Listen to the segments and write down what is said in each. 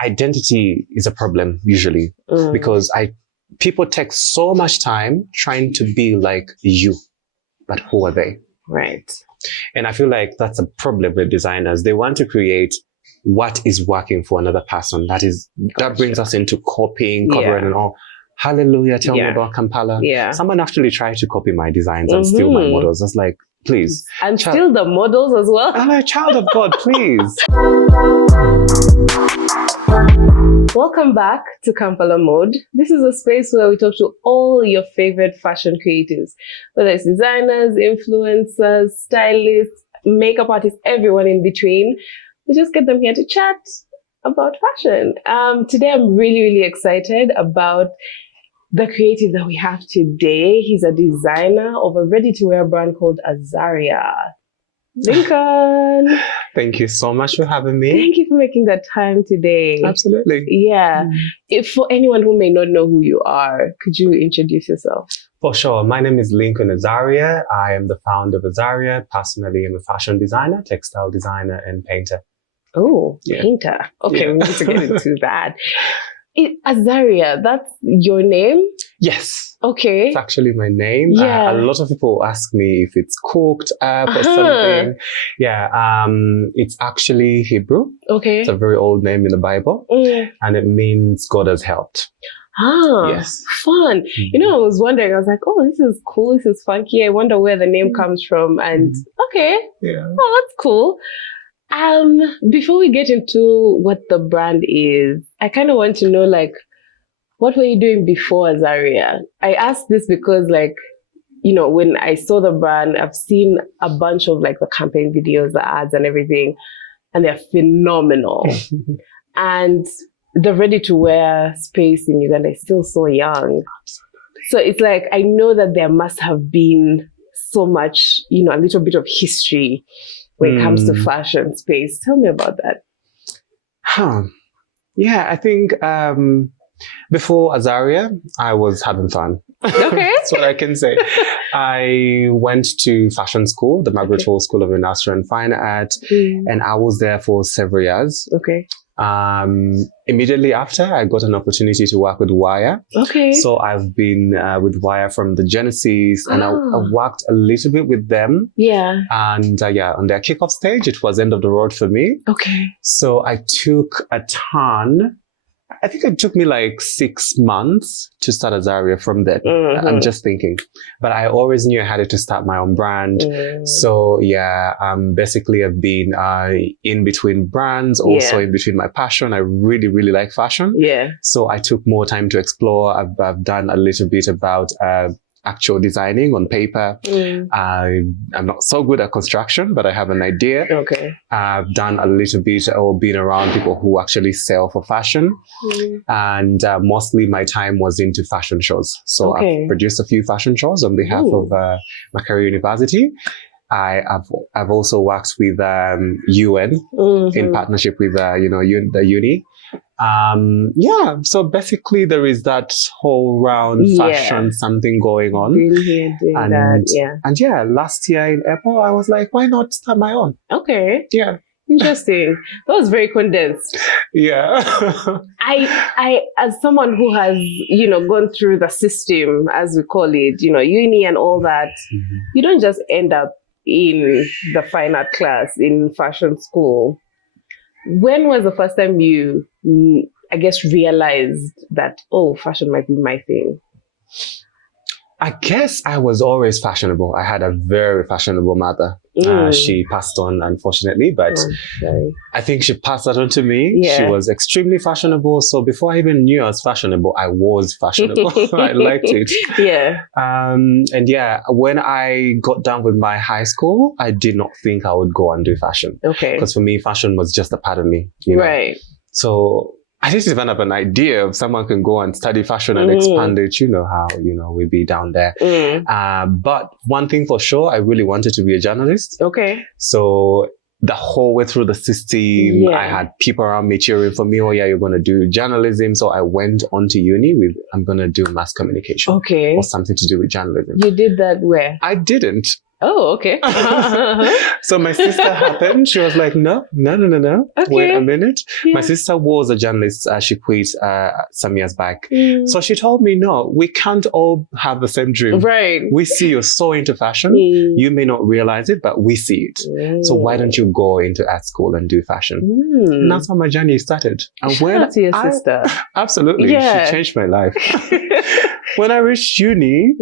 identity is a problem usually because people take so much time trying to be like you, but who are they? Right. And I feel like that's a problem with designers. They want to create what is working for another person. That brings us into copying, covering and all. Hallelujah, tell me about Kampala. Yeah. Someone actually tried to copy my designs and steal my models. I was like, please. And steal the models as well? I'm a child of God, please. Welcome back to Kampala Mode. This is a space where we talk to all your favorite fashion creatives, whether it's designers, influencers, stylists, makeup artists, everyone in between. We just get them here to chat about fashion. Today, I'm really, really excited about the creative that we have today. He's a designer of a ready-to-wear brand called Axarya. Lincoln. Thank you so much for having me. Thank you for making that time today. Absolutely. Yeah. If for anyone who may not know who you are, could you introduce yourself? For sure. My name is Lincoln Axarya. I am the founder of Axarya. Personally, I'm a fashion designer, textile designer, and painter. Oh, painter. Okay, we need to get into that. Axarya, that's your name? Yes. Okay. It's actually my name. Yeah. A lot of people ask me if it's cooked up or something. Yeah. It's actually Hebrew. Okay. It's a very old name in the Bible. And it means God has helped. Ah, yes. Fun. You know, I was wondering, I was like, oh, this is cool. This is funky. I wonder where the name comes from. And okay. Yeah. Oh, that's cool. Before we get into what the brand is, I kind of want to know, like, what were you doing before Axarya? I asked this because, like, you know, when I saw the brand, I've seen a bunch of, like, the campaign videos, the ads and everything, and they're phenomenal. And the ready-to-wear space in Uganda is still so young. So it's like, I know that there must have been so much, you know, a little bit of history when it comes to fashion space. Tell me about that. Yeah, I think before Axarya, I was having fun. Okay. That's what I can say. I went to fashion school, the Margaret Hall School of Industrial and Fine Art, and I was there for several years. Okay. Immediately after, I got an opportunity to work with Wire. Okay. So I've been with Wire from the Genesis, and I worked a little bit with them. Yeah. And on their kickoff stage, it was end of the road for me. Okay. So I took a turn. I think it took me like 6 months to start Axarya from then. I'm just thinking. But I always knew I had to start my own brand. So yeah, basically I've been in between brands, also in between my passion. I really, really like fashion. Yeah. So I took more time to explore. I've done a little bit about actual designing on paper. I'm not so good at construction, but I have an idea. Okay. I've done a little bit or been around people who actually sell for fashion. And mostly my time was into fashion shows. So I've produced a few fashion shows on behalf of Makerere University. I've also worked with UN in partnership with the uni. So basically there is that whole round fashion something going on. And last year in April I was like, why not start my own? Okay. Yeah. Interesting. That was very condensed. Yeah. I as someone who has, you know, gone through the system, as we call it, you know, uni and all that, you don't just end up in the fine art class in fashion school. When was the first time you, I guess, realized that, oh, fashion might be my thing? I guess I was always fashionable. I had a very fashionable mother. She passed on, unfortunately, but I think she passed that on to me. Yeah. She was extremely fashionable. So before I even knew I was fashionable, I was fashionable. I liked it. Yeah. And yeah, when I got done with my high school, I did not think I would go and do fashion. Okay. Because for me, fashion was just a part of me. You know? Right. So I didn't even have an idea of someone can go and study fashion and expand it. You know how, we be down there. But one thing for sure, I really wanted to be a journalist. Okay. So the whole way through the system, I had people around me cheering for me. Oh yeah, you're going to do journalism. So I went on to uni with, I'm going to do mass communication. Okay. Or something to do with journalism. You did that where? I didn't. Oh, okay. So my sister happened. She was like, no. Okay. Wait a minute. Yeah. My sister was a journalist. She quit some years back. So she told me, no, we can't all have the same dream. Right. We see you're so into fashion. You may not realize it, but we see it. So why don't you go into art school and do fashion? And that's how my journey started. And Shout out to your sister. Absolutely. Yeah. She changed my life. When I reached uni,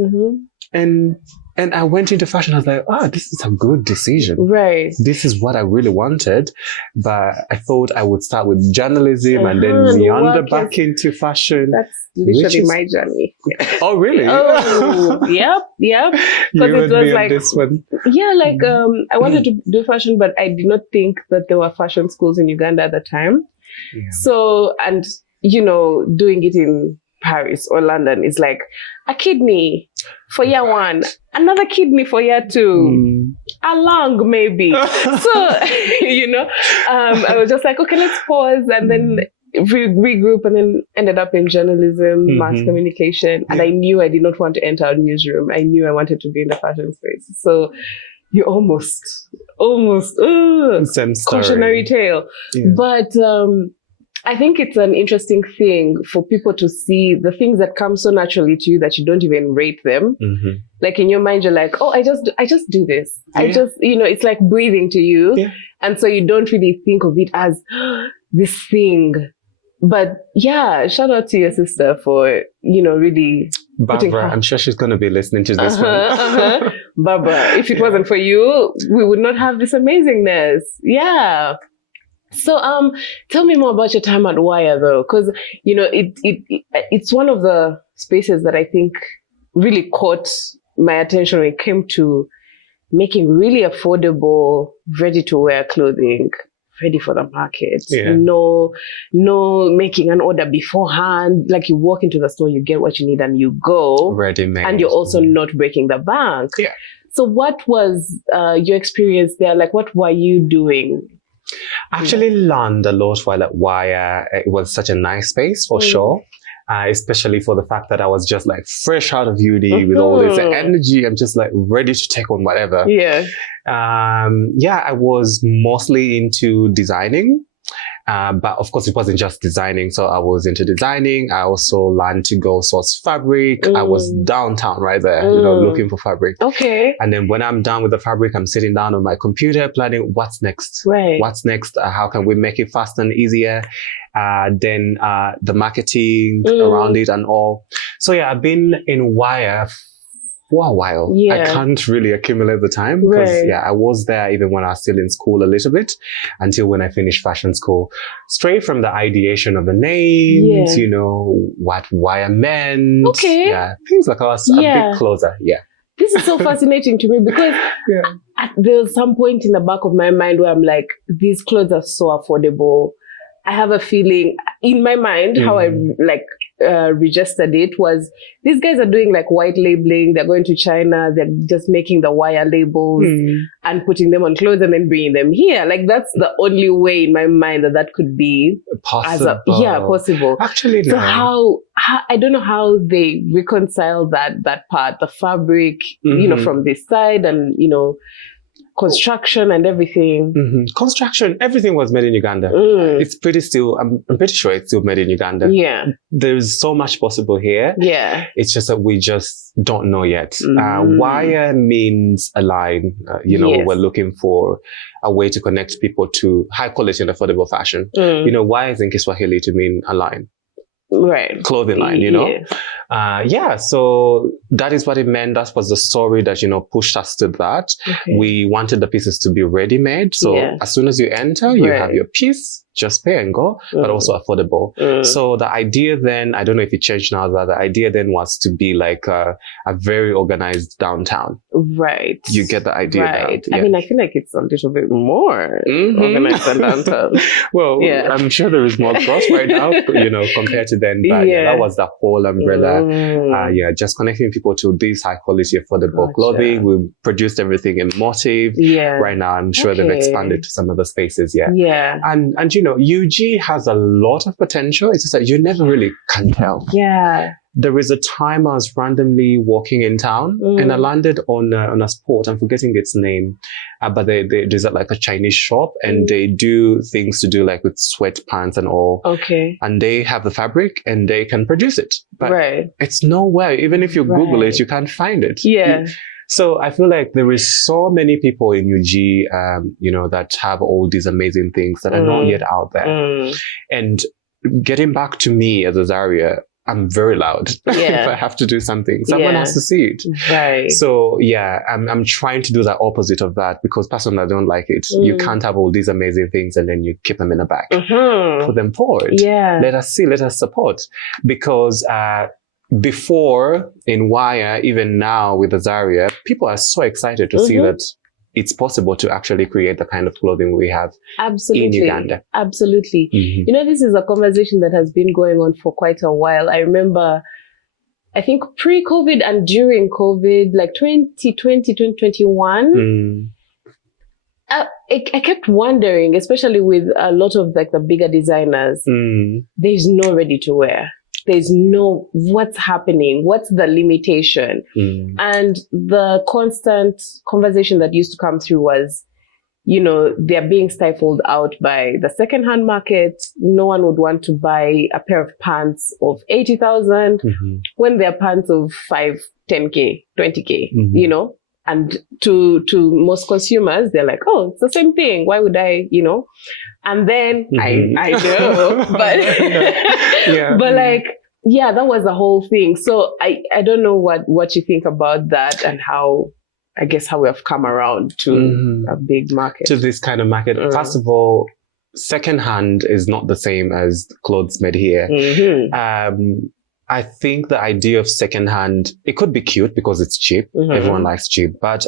and I went into fashion, I was like, this is a good decision. Right. This is what I really wanted. But I thought I would start with journalism and then meander back into fashion. That's literally my journey. Oh, really? Oh, yep. Because it was like, this one. Yeah, like I wanted to do fashion, but I did not think that there were fashion schools in Uganda at the time. Yeah. So, and doing it in Paris or London is like a kidney for year one, another kidney for year two, a lung maybe. So, I was just like, okay, let's pause, and then regroup, and then ended up in journalism, mass communication. And I knew I did not want to enter a newsroom. I knew I wanted to be in the fashion space. So you almost cautionary tale. Yeah. But I think it's an interesting thing for people to see the things that come so naturally to you that you don't even rate them. Like in your mind, you're like, oh, I just do this. Yeah. I just, it's like breathing to you. Yeah. And so you don't really think of it as this thing. But yeah, shout out to your sister for, really Barbara, I'm sure she's going to be listening to this one. Barbara, if it wasn't for you, we would not have this amazingness. Yeah. So, tell me more about your time at Wire, though, because it's one of the spaces that I think really caught my attention when it came to making really affordable, ready-to-wear clothing, ready for the market. Yeah. No making an order beforehand. Like you walk into the store, you get what you need, and you go ready-made, and you're also not breaking the bank. Yeah. So, what was your experience there? Like, what were you doing? I actually learned a lot while at Wire. It was such a nice space for sure. Especially for the fact that I was just like fresh out of uni with all this energy. I'm just like ready to take on whatever. Yeah. I was mostly into designing. But of course, it wasn't just designing. So I was into designing. I also learned to go source fabric. I was downtown right there, looking for fabric. Okay. And then when I'm done with the fabric, I'm sitting down on my computer planning what's next. Right. What's next? How can we make it faster and easier? Then the marketing around it and all. So yeah, I've been in Wire for a while. Yeah. I can't really accumulate the time because I was there even when I was still in school a little bit until when I finished fashion school. Straight from the ideation of the names, what Wire meant. Okay. Yeah, things like I was a bit closer. Yeah. This is so fascinating to me because there was some point in the back of my mind where I'm like, these clothes are so affordable. I have a feeling in my mind, how I registered it was these guys are doing like white labeling. They're going to China. They're just making the Wire labels and putting them on clothes and then bringing them here. Like that's the only way in my mind that could be possible. Possible. Actually, no. So how I don't know how they reconcile that part, the fabric, from this side and, construction and everything. Construction, everything was made in Uganda. It's I'm pretty sure it's still made in Uganda. Yeah. There's so much possible here. Yeah. It's just that we just don't know yet. Wire means a line. We're looking for a way to connect people to high quality and affordable fashion. Wire is in Kiswahili to mean a line. Right. Clothing line, so that is what it meant. That was the story that, pushed us to that. Okay. We wanted the pieces to be ready-made. So as soon as you enter, you have your piece, just pay and go, but also affordable. So the idea then, I don't know if it changed now, but the idea then was to be like a very organized downtown. Right. You get the idea. Right. I mean, I feel like it's a little bit more organized than downtown. Well, I'm sure there is more growth right now, compared to then. But that was the whole umbrella. Just connecting people to this high quality, affordable clothing. We produced everything in motif. Yeah. Right now, I'm sure they've expanded to some other spaces. Yeah. Yeah. And UG has a lot of potential. It's just that you never really can tell. Yeah. there is a time I was randomly walking in town and I landed on a spot. I'm forgetting its name, but there's like a Chinese shop and they do things to do like with sweatpants and all. Okay. And they have the fabric and they can produce it. But right. it's nowhere. Even if you Google it, you can't find it. Yeah. So I feel like there is so many people in UG, that have all these amazing things that are not yet out there. And getting back to me as Axarya, I'm very loud. If I have to do something, someone has to see it. Right. So yeah, I'm trying to do the opposite of that because personally I don't like it. You can't have all these amazing things and then you keep them in the back. Put them forward. Yeah. Let us see, let us support. Because before in Wire, even now with Axarya, people are so excited to see that it's possible to actually create the kind of clothing we have in Uganda. Absolutely. This is a conversation that has been going on for quite a while. I remember, I think pre-COVID and during COVID, like 2020, 2021, I kept wondering, especially with a lot of like the bigger designers, there's no ready to wear. There's no, what's happening? What's the limitation? And the constant conversation that used to come through was, they're being stifled out by the secondhand market. No one would want to buy a pair of pants of 80,000 when they're pants of 5, 10K, 20K, And to most consumers, they're like, oh, it's the same thing. Why would I, And then I know, but that was the whole thing. So I don't know what you think about that and how we have come around to a big market. To this kind of market. First of all, secondhand is not the same as clothes made here. I think the idea of secondhand, it could be cute because it's cheap. Everyone likes cheap, but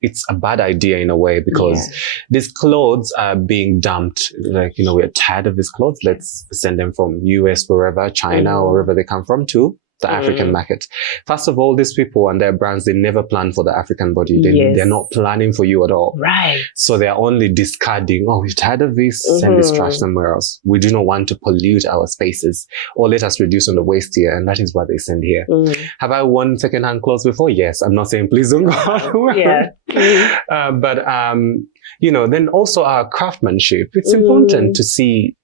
it's a bad idea in a way because these clothes are being dumped. Like, we're tired of these clothes. Let's send them from US, wherever, China, or wherever they come from to the African market. First of all, these people and their brands, they never plan for the African body. They're not planning for you at all. Right. So they're only discarding, we're tired of this, send this trash somewhere else. We do not want to pollute our spaces or let us reduce on the waste here. And that is what they send here. Have I worn secondhand clothes before? Yes. I'm not saying please don't go out. Then also our craftsmanship. It's important to see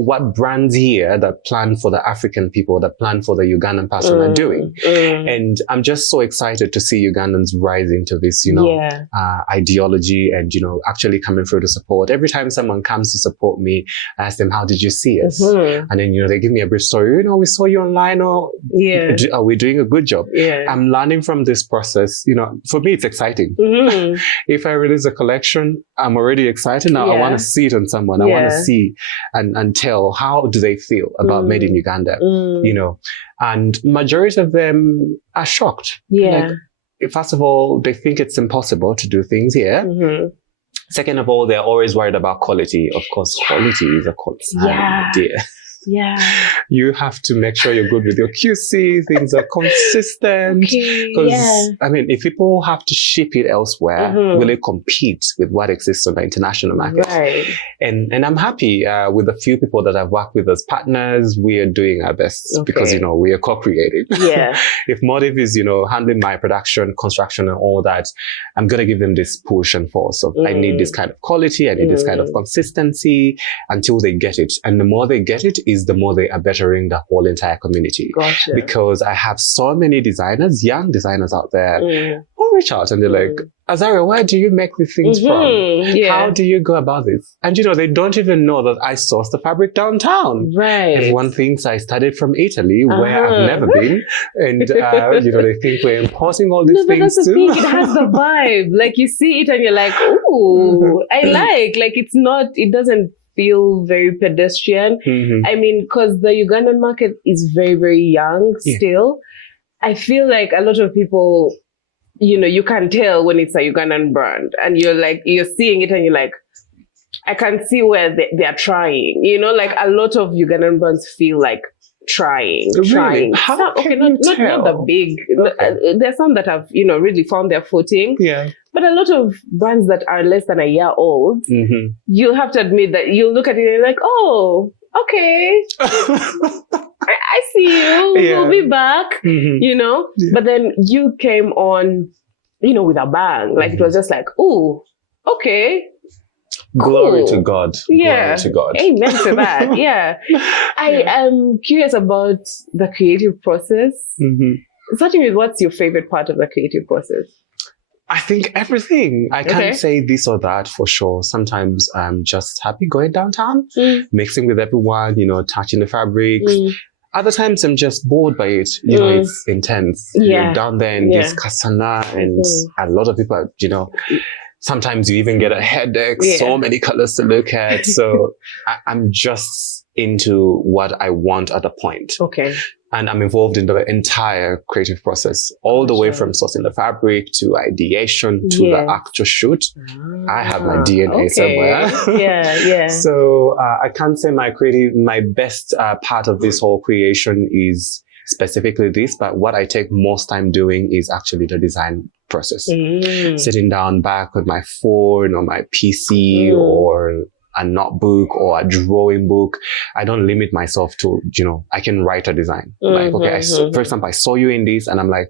what brands here that plan for the African people, that plan for the Ugandan person are doing. And I'm just so excited to see Ugandans rise into this, ideology and, actually coming through to support. Every time someone comes to support me, I ask them, how did you see us? And then, they give me a brief story. We saw you online, or are we doing a good job? I'm learning from this process. For me, it's exciting. If I release a collection, I'm already excited. Now I want to see it on someone. I want to see and tell how do they feel about made in Uganda, and majority of them are shocked. First of all, they think it's impossible to do things here. Second of all, they're always worried about quality. Of course, quality is a concern, dear. You have to make sure you're good with your QC, things are consistent. Because, if people have to ship it elsewhere, will it compete with what exists on the international market? Right. And I'm happy with a few people that I've worked with as partners. We are doing our best because, we are co-creating. If Motive is, handling my production, construction and all that, I'm going to give them this push and force of I need this kind of quality, I need this kind of consistency until they get it. And the more they get it is the more they are bettering the whole entire community. Gotcha. Because I have so many designers, young designers out there who reach out and they're like, Axarya, where do you make these things from? How do you go about this? And they don't even know that I source the fabric downtown. Right. Everyone thinks I studied from Italy, where I've never been. And, they think we're importing all these things that's the too. thing. It has the vibe. Like you see it and you're like, ooh, I like it doesn't feel very pedestrian. Because the Ugandan market is very, very young still. I feel like a lot of people, you can tell when it's a Ugandan brand and you're seeing it and you're like, I can see where they're trying. Like a lot of Ugandan brands feel like trying. How can you tell? Not the big. There's some that have, really found their footing. But a lot of brands that are less than a year old, you have to admit that you look at it and you're like, oh, okay. I you. We'll be back, you know. Yeah. But then you came on, you know, with a bang. Like it was just like, oh, okay. Glory to God. Yeah. Glory to God. Amen to that. Yeah. I am curious about the creative process. Starting with, what's your favorite part of the creative process? I think everything. I can't say this or that for sure. Sometimes I'm just happy going downtown, mixing with everyone, you know, touching the fabrics. Other times I'm just bored by it. You know, it's intense. You're down there in this kasana and a lot of people, you know, sometimes you even get a headache, so many colors to look at. So I'm just into what I want at a point. Okay. And I'm involved in the entire creative process, all the way from sourcing the fabric to ideation to the actual shoot. I have my DNA somewhere. Yeah. So I can't say my best part of this whole creation is specifically this, but what I take most time doing is actually the design process. Sitting down back with my phone or my PC or a notebook or a drawing book. I don't limit myself to, you know, I can write a design. Like, okay, for example, I saw you in this and I'm like,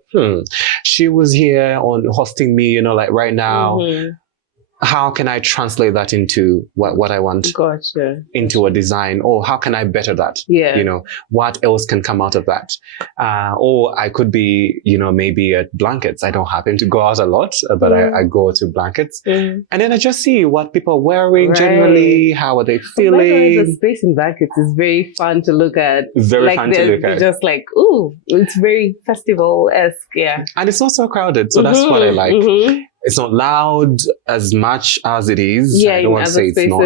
she was here on hosting me, you know, like right now. How can I translate that into what I want into a design? Or how can I better that? You know, what else can come out of that? Or I could be, you know, maybe at blankets. I don't happen to go out a lot, but I go to blankets. And then I just see what people are wearing generally. How are they feeling? By the way, the space in blankets is very fun to look at. Very fun to look at. Just like, ooh, it's very festival-esque. Yeah. And it's not so crowded. So that's what I like. It's not loud as much as it is. I don't want to say it's not.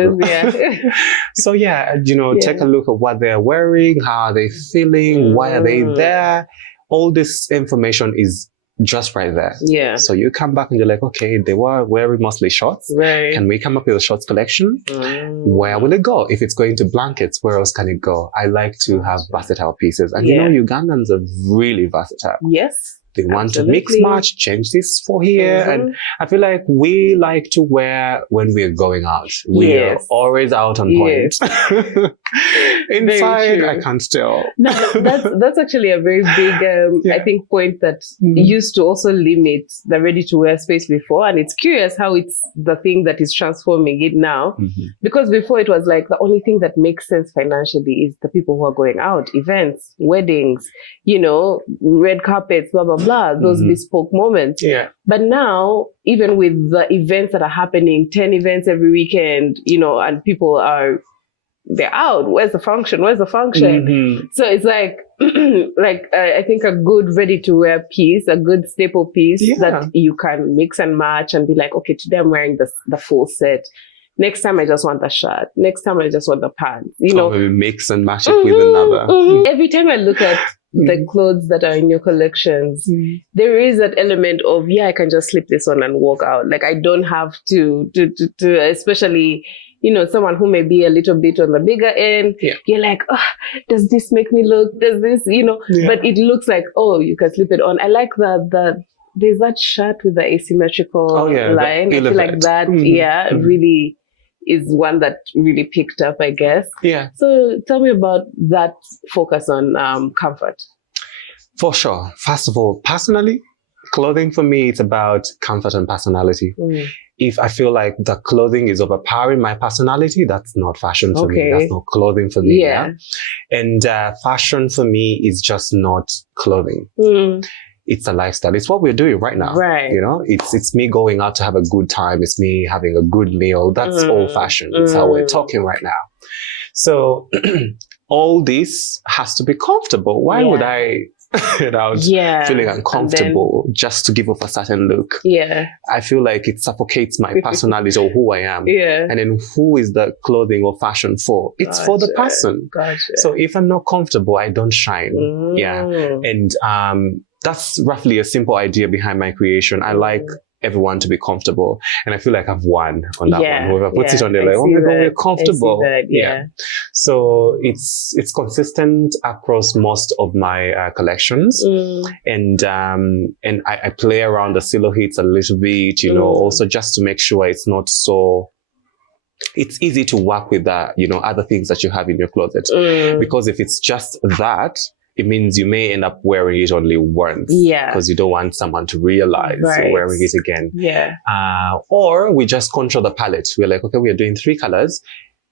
So you know, take a look at what they're wearing, how are they feeling, why are they there? All this information is just right there. Yeah. So you come back and you're like, okay, they were wearing mostly shorts. Right. Can we come up with a shorts collection? Where will it go? If it's going to blankets, where else can it go? I like to have versatile pieces. And you know, Ugandans are really versatile. Yes. They want to mix match, change this for here. And I feel like we like to wear when we're going out. We're always out on point. Inside, I can't tell. No, that's actually a very big, I think, point that used to also limit the ready-to-wear space before. And it's curious how it's the thing that is transforming it now. Because before it was like the only thing that makes sense financially is the people who are going out, events, weddings, you know, red carpets, blah, blah, blah, those bespoke moments. But now, even with the events that are happening, 10 events every weekend, you know, and people they're out. Where's the function? So it's like, I think a good ready-to-wear piece, a good staple piece that you can mix and match and be like, okay, today I'm wearing the full set. Next time I just want the shirt. Next time I just want the pants. You know, maybe mix and match it with another. Every time I look at the clothes that are in your collections, there is that element of, I can just slip this on and walk out. Like I don't have to especially, you know, someone who may be a little bit on the bigger end. You're like, does this make me look, does this, you know, but it looks like, you can slip it on. I like there's that shirt with the asymmetrical line. I feel like that, really is one that really picked up, I guess. So tell me about that focus on comfort. For sure. First of all, personally, clothing for me, it's about comfort and personality. If I feel like the clothing is overpowering my personality, that's not fashion for me. That's not clothing for me. And fashion for me is just not clothing. It's a lifestyle. It's what we're doing right now. You know, it's me going out to have a good time. It's me having a good meal. That's all fashion. It's how we're talking right now. So all this has to be comfortable. Why would I feeling uncomfortable just to give off a certain look? I feel like it suffocates my personality or who I am. And then who is the clothing or fashion for? It's for the person. So if I'm not comfortable, I don't shine. And that's roughly a simple idea behind my creation. I like everyone to be comfortable. And I feel like I've won on that one. Whoever puts it on, they're like, oh my God, we're comfortable. So it's consistent across most of my collections. And I play around the silhouettes a little bit, you know, also just to make sure it's not so, it's easy to work with that, you know, other things that you have in your closet. Because if it's just that, it means you may end up wearing it only once. Yeah. Because you don't want someone to realize you're wearing it again. Yeah. Or we just control the palette. We're like, okay, we are doing 3 colors,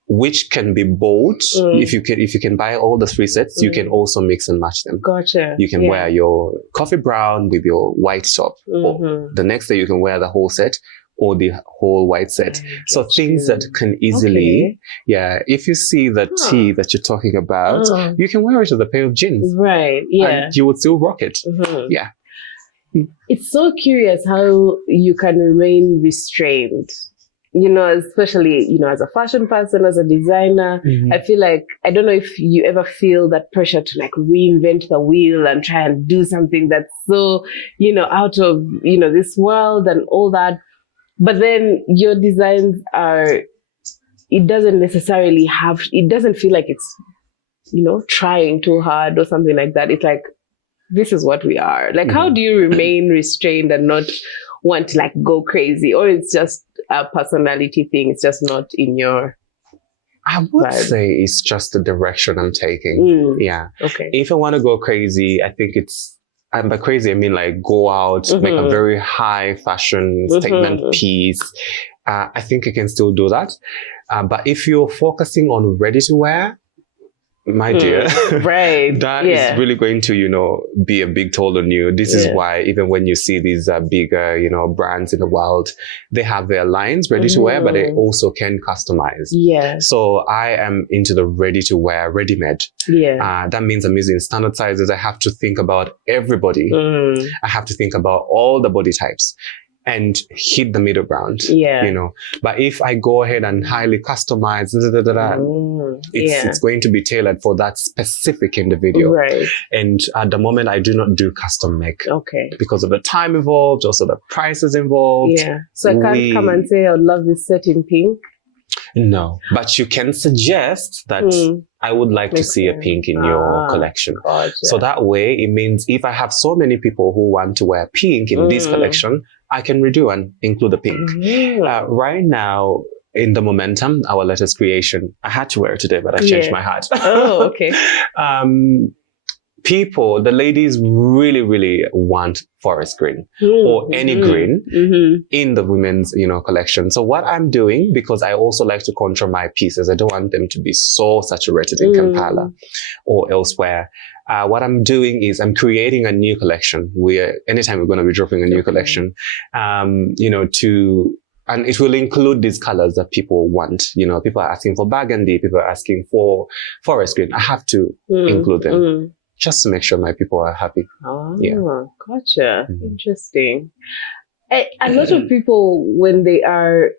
which can be bold. If you can buy all the 3 sets, you can also mix and match them. Gotcha. You can wear your coffee brown with your white top. Or the next day you can wear the whole set or the whole white set. So things that can easily, if you see the tee that you're talking about, you can wear it with a pair of jeans. Right, yeah. And you would still rock it. Yeah. It's so curious how you can remain restrained. You know, especially, you know, as a fashion person, as a designer, I feel like, I don't know if you ever feel that pressure to like reinvent the wheel and try and do something that's so, you know, out of, you know, this world and all that. But then your designs are, it doesn't necessarily have, it doesn't feel like it's, you know, trying too hard or something like that. It's like, this is what we are. Like, how do you remain restrained and not want to like go crazy? Or it's just a personality thing, it's just not in your I would say it's just the direction I'm taking. Yeah. Okay. If I want to go crazy, I think it's, and by crazy, I mean like go out, make a very high fashion statement piece. I think I can still do that. But if you're focusing on ready to wear, my dear, that is really going to, you know, be a big toll on you. This is why even when you see these bigger, you know, brands in the world, they have their lines ready to wear, but they also can customize. So I am into the ready to wear, ready-made. That means I'm using standard sizes. I have to think about everybody. I have to think about all the body types and hit the middle ground, you know. But if I go ahead and highly customize, it's going to be tailored for that specific individual. And at the moment, I do not do custom make. Because of the time involved, also the prices involved. So I can't come and say, I would love this set in pink. No, but you can suggest that I would like to see a pink in your collection. So that way, it means if I have so many people who want to wear pink in this collection, I can redo and include the pink. Right now, in the momentum, our latest creation, I had to wear it today, but I changed my heart. People, the ladies really, really want forest green or any green in the women's, you know, collection. So what I'm doing, because I also like to control my pieces, I don't want them to be so saturated in Kampala or elsewhere. What I'm doing is I'm creating a new collection. Anytime we're going to be dropping a new collection, you know, and it will include these colors that people want. You know, people are asking for burgundy, people are asking for forest green. I have to include them. Just to make sure my people are happy. Gotcha. Interesting. A lot of people, when they are,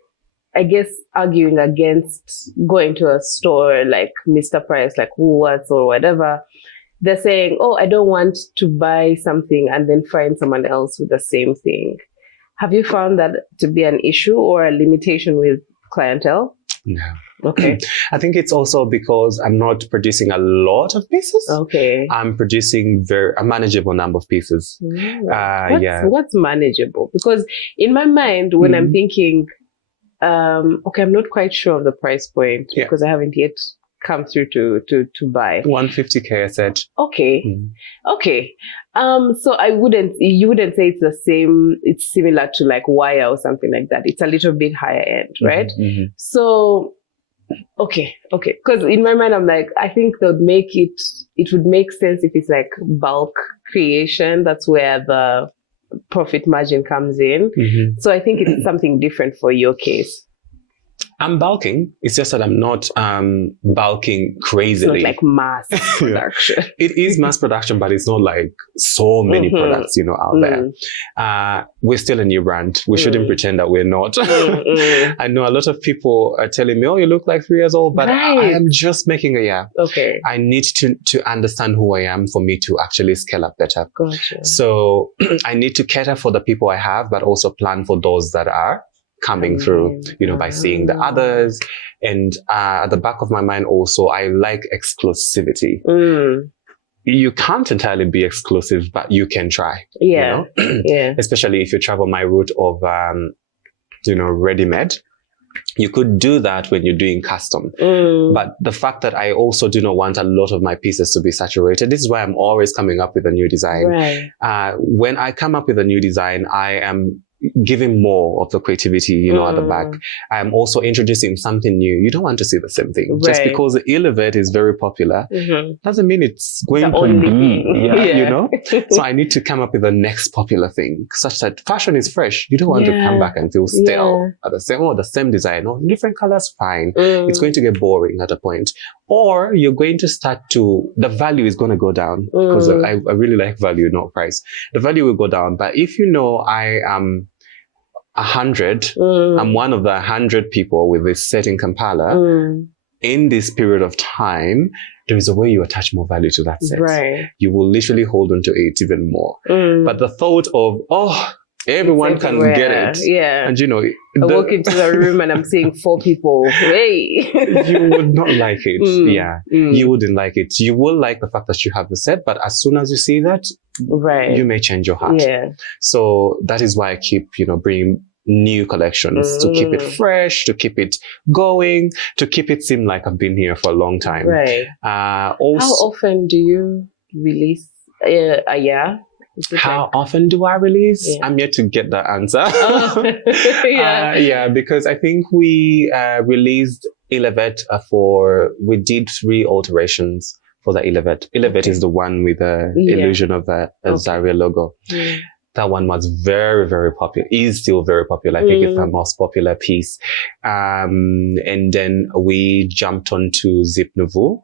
I guess, arguing against going to a store like Mr. Price, like Woolworths or whatever, they're saying, oh, I don't want to buy something and then find someone else with the same thing. Have you found that to be an issue or a limitation with clientele? No. Okay. I think it's also because I'm not producing a lot of pieces. I'm producing a manageable number of pieces. What's manageable? Because in my mind, when I'm thinking, okay, I'm not quite sure of the price point because I haven't yet come through to buy. 150K, I said. Okay. So you wouldn't say it's the same, it's similar to like wire or something like that. It's a little bit higher end, right? So, okay. Because in my mind, I'm like, I think it would make sense if it's like bulk creation. That's where the profit margin comes in. So I think it's something different for your case. I'm bulking. It's just that I'm not bulking crazily. It's not like mass production. It is mass production, but it's not like so many products, you know, out there. We're still a new brand. We shouldn't pretend that we're not. I know a lot of people are telling me, oh, you look like 3 years old, but I am just making a year. I need to understand who I am for me to actually scale up better. So I need to cater for the people I have, but also plan for those that are coming through, you know, by seeing the others. And at the back of my mind also, I like exclusivity. You can't entirely be exclusive, but you can try. You know? Especially if you travel my route of, you know, ready-made. You could do that when you're doing custom. But the fact that I also do not want a lot of my pieces to be saturated, this is why I'm always coming up with a new design. Right. When I come up with a new design, I am giving more of the creativity, at the back. I'm also introducing something new. You don't want to see the same thing. Right. Just because the Illivet is very popular doesn't mean it's going to be, So I need to come up with the next popular thing, such that fashion is fresh. You don't want to come back and feel stale at the same design or different colors, fine. It's going to get boring at a point. Or you're going to the value is going to go down, because I really like value, not price. The value will go down. But if I am 100, I'm one of the 100 people with this set in Kampala. In this period of time, there is a way you attach more value to that set. Right. You will literally hold on to it even more. But the thought of, everyone can get it. Yeah. And I walk into the room and I'm seeing 4 people. Hey. You would not like it. You wouldn't like it. You will like the fact that you have the set, but as soon as you see that, you may change your heart. So that is why I keep, bringing new collections to keep it fresh, to keep it going, to keep it seem like I've been here for a long time. Right. Also, how often do you release a year? How often do I release? I'm yet to get that answer. Because I think we released Illivet we did 3 alterations for the Illivet. Illivet is the one with the illusion of a Axarya logo. That one was very, very popular. Is still very popular. I think it's the most popular piece. And then we jumped onto Zip Nouveau,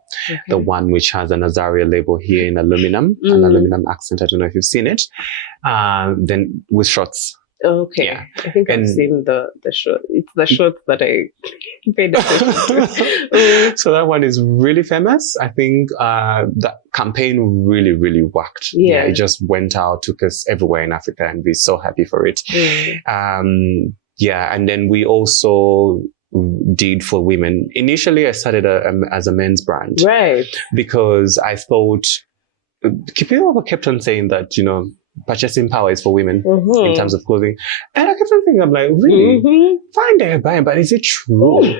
the one which has an Axarya label here in aluminum, an aluminum accent. I don't know if you've seen it. Then with shorts. Okay. Yeah. I think I've seen the short. It's the shorts that I paid attention to. So that one is really famous. I think that campaign really, really worked. Yeah. It just went out, took us everywhere in Africa, and we're so happy for it. And then we also did for women. Initially, I started as a men's brand. Right. Because I thought, people kept on saying that, purchasing power is for women in terms of clothing. And I kept on thinking, I'm like, really? Fine, they're buying, but is it true?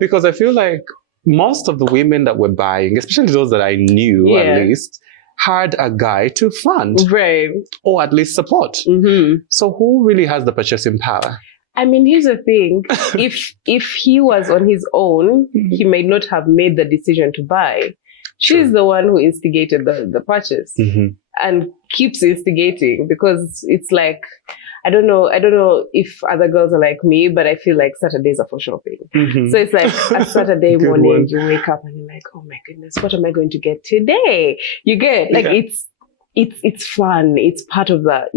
Because I feel like most of the women that were buying, especially those that I knew at least, had a guy to fund. Right. Or at least support. So who really has the purchasing power? I mean, here's the thing. If he was on his own, he may not have made the decision to buy. She's the one who instigated the purchase and keeps instigating, because it's like, I don't know if other girls are like me, but I feel like Saturdays are for shopping. So it's like a Saturday morning, you wake up and you're like, oh my goodness, what am I going to get today? You get like, it's fun. It's part of that,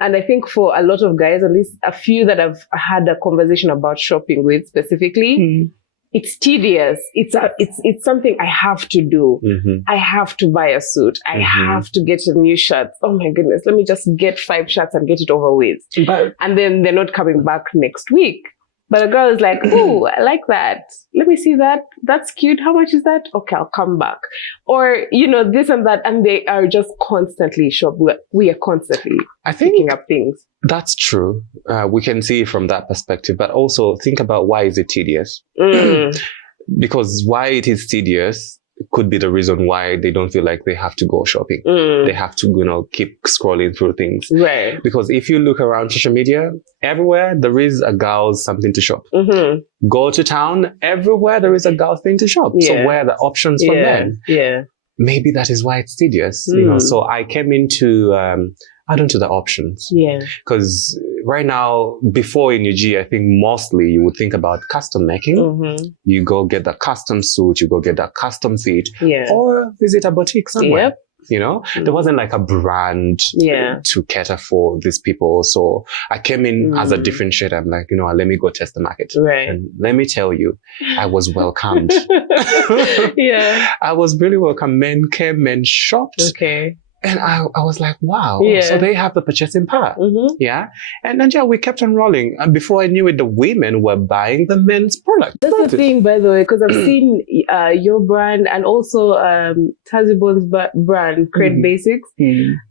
and I think for a lot of guys, at least a few that I've had a conversation about shopping with specifically, it's tedious. It's something I have to do. I have to buy a suit. I have to get a new shirt. Oh my goodness. Let me just get 5 shirts and get it over with. And then they're not coming back next week. But a girl is like, oh, I like that. Let me see that. That's cute. How much is that? Okay, I'll come back. Or, this and that. And they are just constantly we are constantly picking up things. That's true. We can see it from that perspective. But also think about, why is it tedious? Because why it is tedious could be the reason why they don't feel like they have to go shopping. They have to, keep scrolling through things. Right. Because if you look around social media, everywhere there is a girl's something to shop. Go to town, everywhere there is a girl's thing to shop. So where are the options for men? Yeah. Maybe that is why it's tedious. So I came into add on to the options. Yeah. Because right now, before in UG, I think mostly you would think about custom making. You go get the custom suit, you go get the custom fit, or visit a boutique somewhere. There wasn't like a brand to cater for these people. So I came in as a differentiator. I'm like, let me go test the market. Right. And let me tell you, I was welcomed. I was really welcome. Men came, men shopped. Okay. And I was like, wow. So they have the purchasing power. And then we kept on rolling. And before I knew it, the women were buying the men's product. That's the thing, by the way, because I've seen your brand and also Tazibon's brand, Create Basics.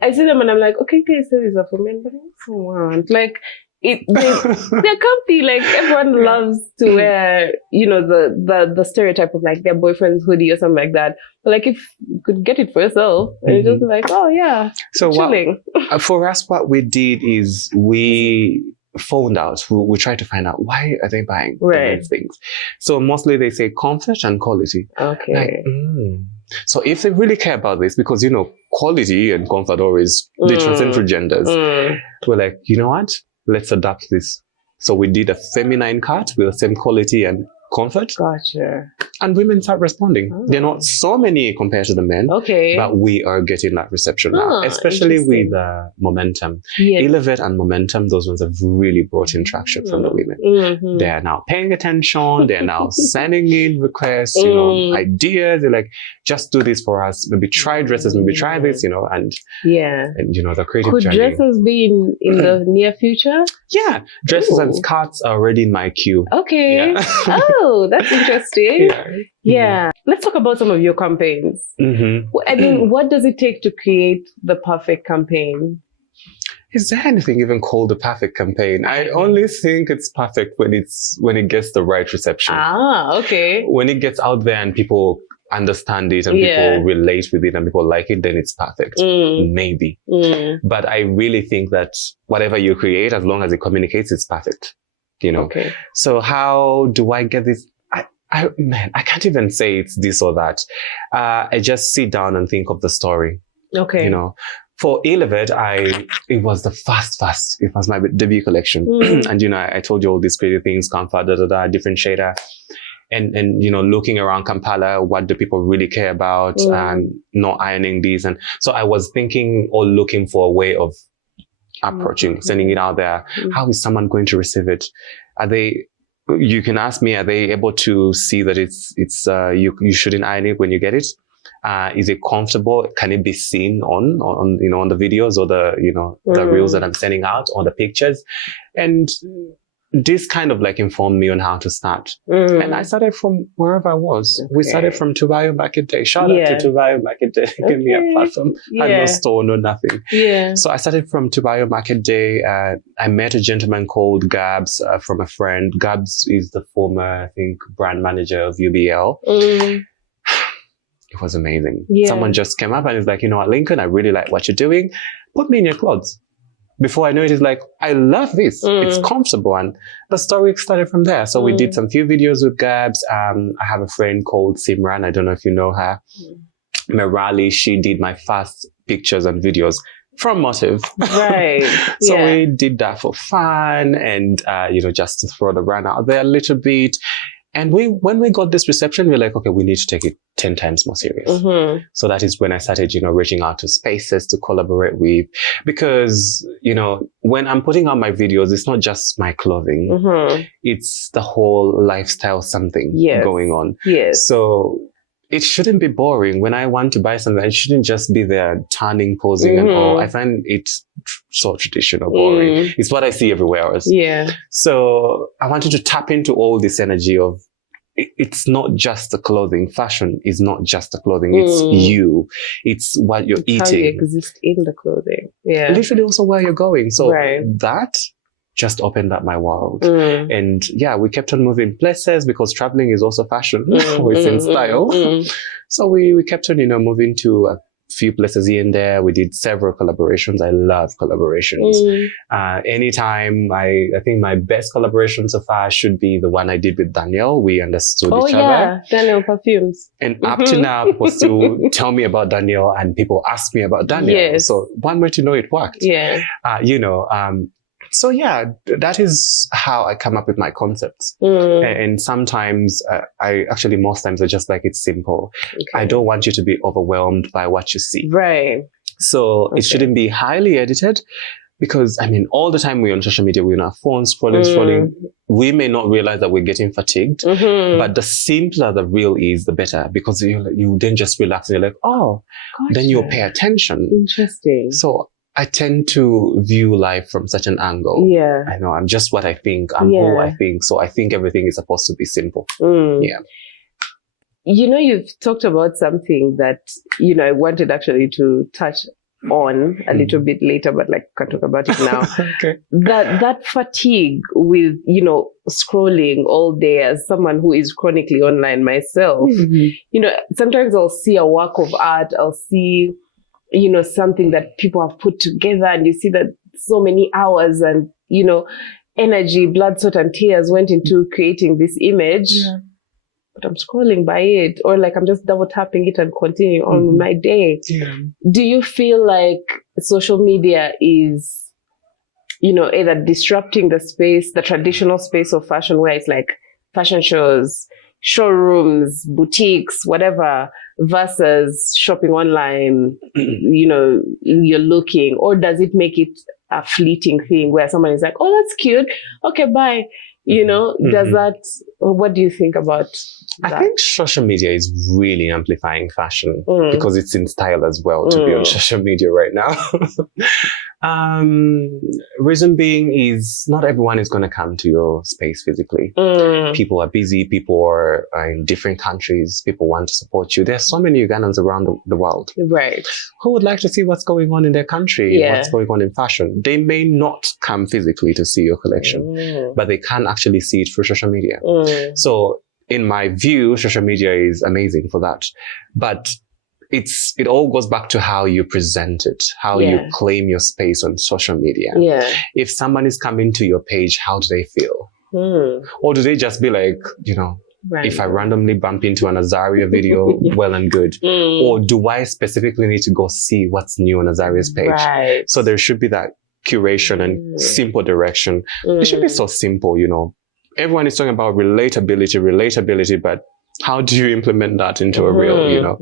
I see them and I'm like, okay, these are for men, but I also want. Like, they're comfy. Like everyone loves to wear, the stereotype of like their boyfriend's hoodie or something like that. But like if you could get it for yourself, and it's just like, oh yeah, so chilling. For us, what we did is we found out. We tried to find out why are they buying these things. So mostly they say comfort and quality. Okay. Like, so if they really care about this, because quality and comfort always they transcend through genders. We're like, you know what? Let's adapt this. So we did a feminine cut with the same quality and comfort. Gotcha. And women start responding. They're not so many compared to the men. Okay. But we are getting that reception now, especially with momentum. Yes. Elevate and momentum, those ones have really brought in traction from the women. They are now paying attention. They're now sending in requests, ideas. They're like, just do this for us. Maybe try dresses, maybe try this, and the creative Could journey. Dresses be in the near future? Yeah. Dresses and skirts are already in my queue. Okay. Yeah. Oh, that's interesting. Yeah. Let's talk about some of your campaigns. I mean, what does it take to create the perfect campaign? Is there anything even called the perfect campaign? I only think it's perfect when it gets the right reception. Okay. When it gets out there and people understand it and people relate with it and people like it, then it's perfect. Maybe. But I really think that whatever you create, as long as it communicates, it's perfect. Okay. So how do I get this? I can't even say it's this or that. I just sit down and think of the story. Okay. For Elevate, it was the fast. It was my debut collection. And, I told you all these creative things, comfort, different shader. And looking around Kampala, what do people really care about? And not ironing these. And so I was thinking or looking for a way of approaching, sending it out there. How is someone going to receive it? You can ask me, are they able to see that it's you shouldn't iron it when you get it? Is it comfortable? Can it be seen on the videos or the reels that I'm sending out or the pictures? And this kind of like informed me on how to start. And I started from wherever I was. Okay. We started from Tuvayo Market Day. Shout out to Tuvayo Market Day. Give me a platform. Had no store, no nothing. So I started from Tuvayo Market Day. I met a gentleman called Gabs from a friend. Gabs is the former, I think, brand manager of UBL. It was amazing. Someone just came up and is like, you know what, Lincoln, I really like what you're doing. Put me in your clothes. Before I know it, it's like, I love this. It's comfortable. And the story started from there. So we did some few videos with Gabs. I have a friend called Simran. I don't know if you know her. Merali, she did my first pictures and videos from Motive. Right. So we did that for fun and, just to throw the brand out there a little bit. And when we got this reception, we're like, okay, we need to take it 10 times more serious. So that is when I started, reaching out to spaces to collaborate with, because, when I'm putting out my videos, it's not just my clothing. It's the whole lifestyle something going on. So it shouldn't be boring. When I want to buy something, I shouldn't just be there turning, posing and all. I find it so traditional, boring. It's what I see everywhere else. So I wanted to tap into all this energy of, it's not just the clothing. Fashion is not just the clothing. It's you. It's what you're eating. How you exist in the clothing. Literally also where you're going. So that just opened up my world. And we kept on moving places because traveling is also fashion. It's in style. So we kept on, moving to a few places here and there. We did several collaborations. I love collaborations. Anytime, I think my best collaboration so far should be the one I did with Danielle. We understood each other. Danielle Perfumes. And up to now, people still tell me about Danielle and people ask me about Danielle. So one way to know it worked. So that is how I come up with my concepts. And sometimes most times I just like it simple. I don't want you to be overwhelmed by what you see. So it shouldn't be highly edited because, all the time we're on social media, we're on our phones, scrolling. We may not realize that we're getting fatigued, but the simpler the reel is, the better, because you then just relax and you're like, then you'll pay attention. Interesting. So I tend to view life from such an angle. I know, I'm just what I think. I'm who I think. So I think everything is supposed to be simple. You've talked about something that, I wanted actually to touch on a little bit later, but like can't talk about it now. Okay. That fatigue with, scrolling all day, as someone who is chronically online myself, sometimes I'll see a work of art, I'll see, something that people have put together, and you see that so many hours and, energy, blood, sweat, and tears went into creating this image. Yeah. But I'm scrolling by it, or like I'm just double tapping it and continuing on with my day. Yeah. Do you feel like social media is, either disrupting the traditional space of fashion, where it's like fashion shows, showrooms, boutiques, whatever, versus shopping online, you're looking, or does it make it a fleeting thing where someone is like, oh, that's cute, okay, bye. Does that, what do you think about that? I think social media is really amplifying fashion because it's in style as well to be on social media right now. Reason being is not everyone is going to come to your space physically. People are busy. People are in different countries. People want to support you. There's so many Ugandans around the world. Right. Who would like to see what's going on in their country, what's going on in fashion. They may not come physically to see your collection, but they can actually see it through social media. So in my view, social media is amazing for that. But it all goes back to how you present it, how you claim your space on social media. Yeah. If someone is coming to your page, how do they feel? Or do they just be like, if I randomly bump into an Axarya video, well and good. Or do I specifically need to go see what's new on Axarya's page? Right. So there should be that curation and simple direction. It should be so simple, Everyone is talking about relatability, but how do you implement that into a reel,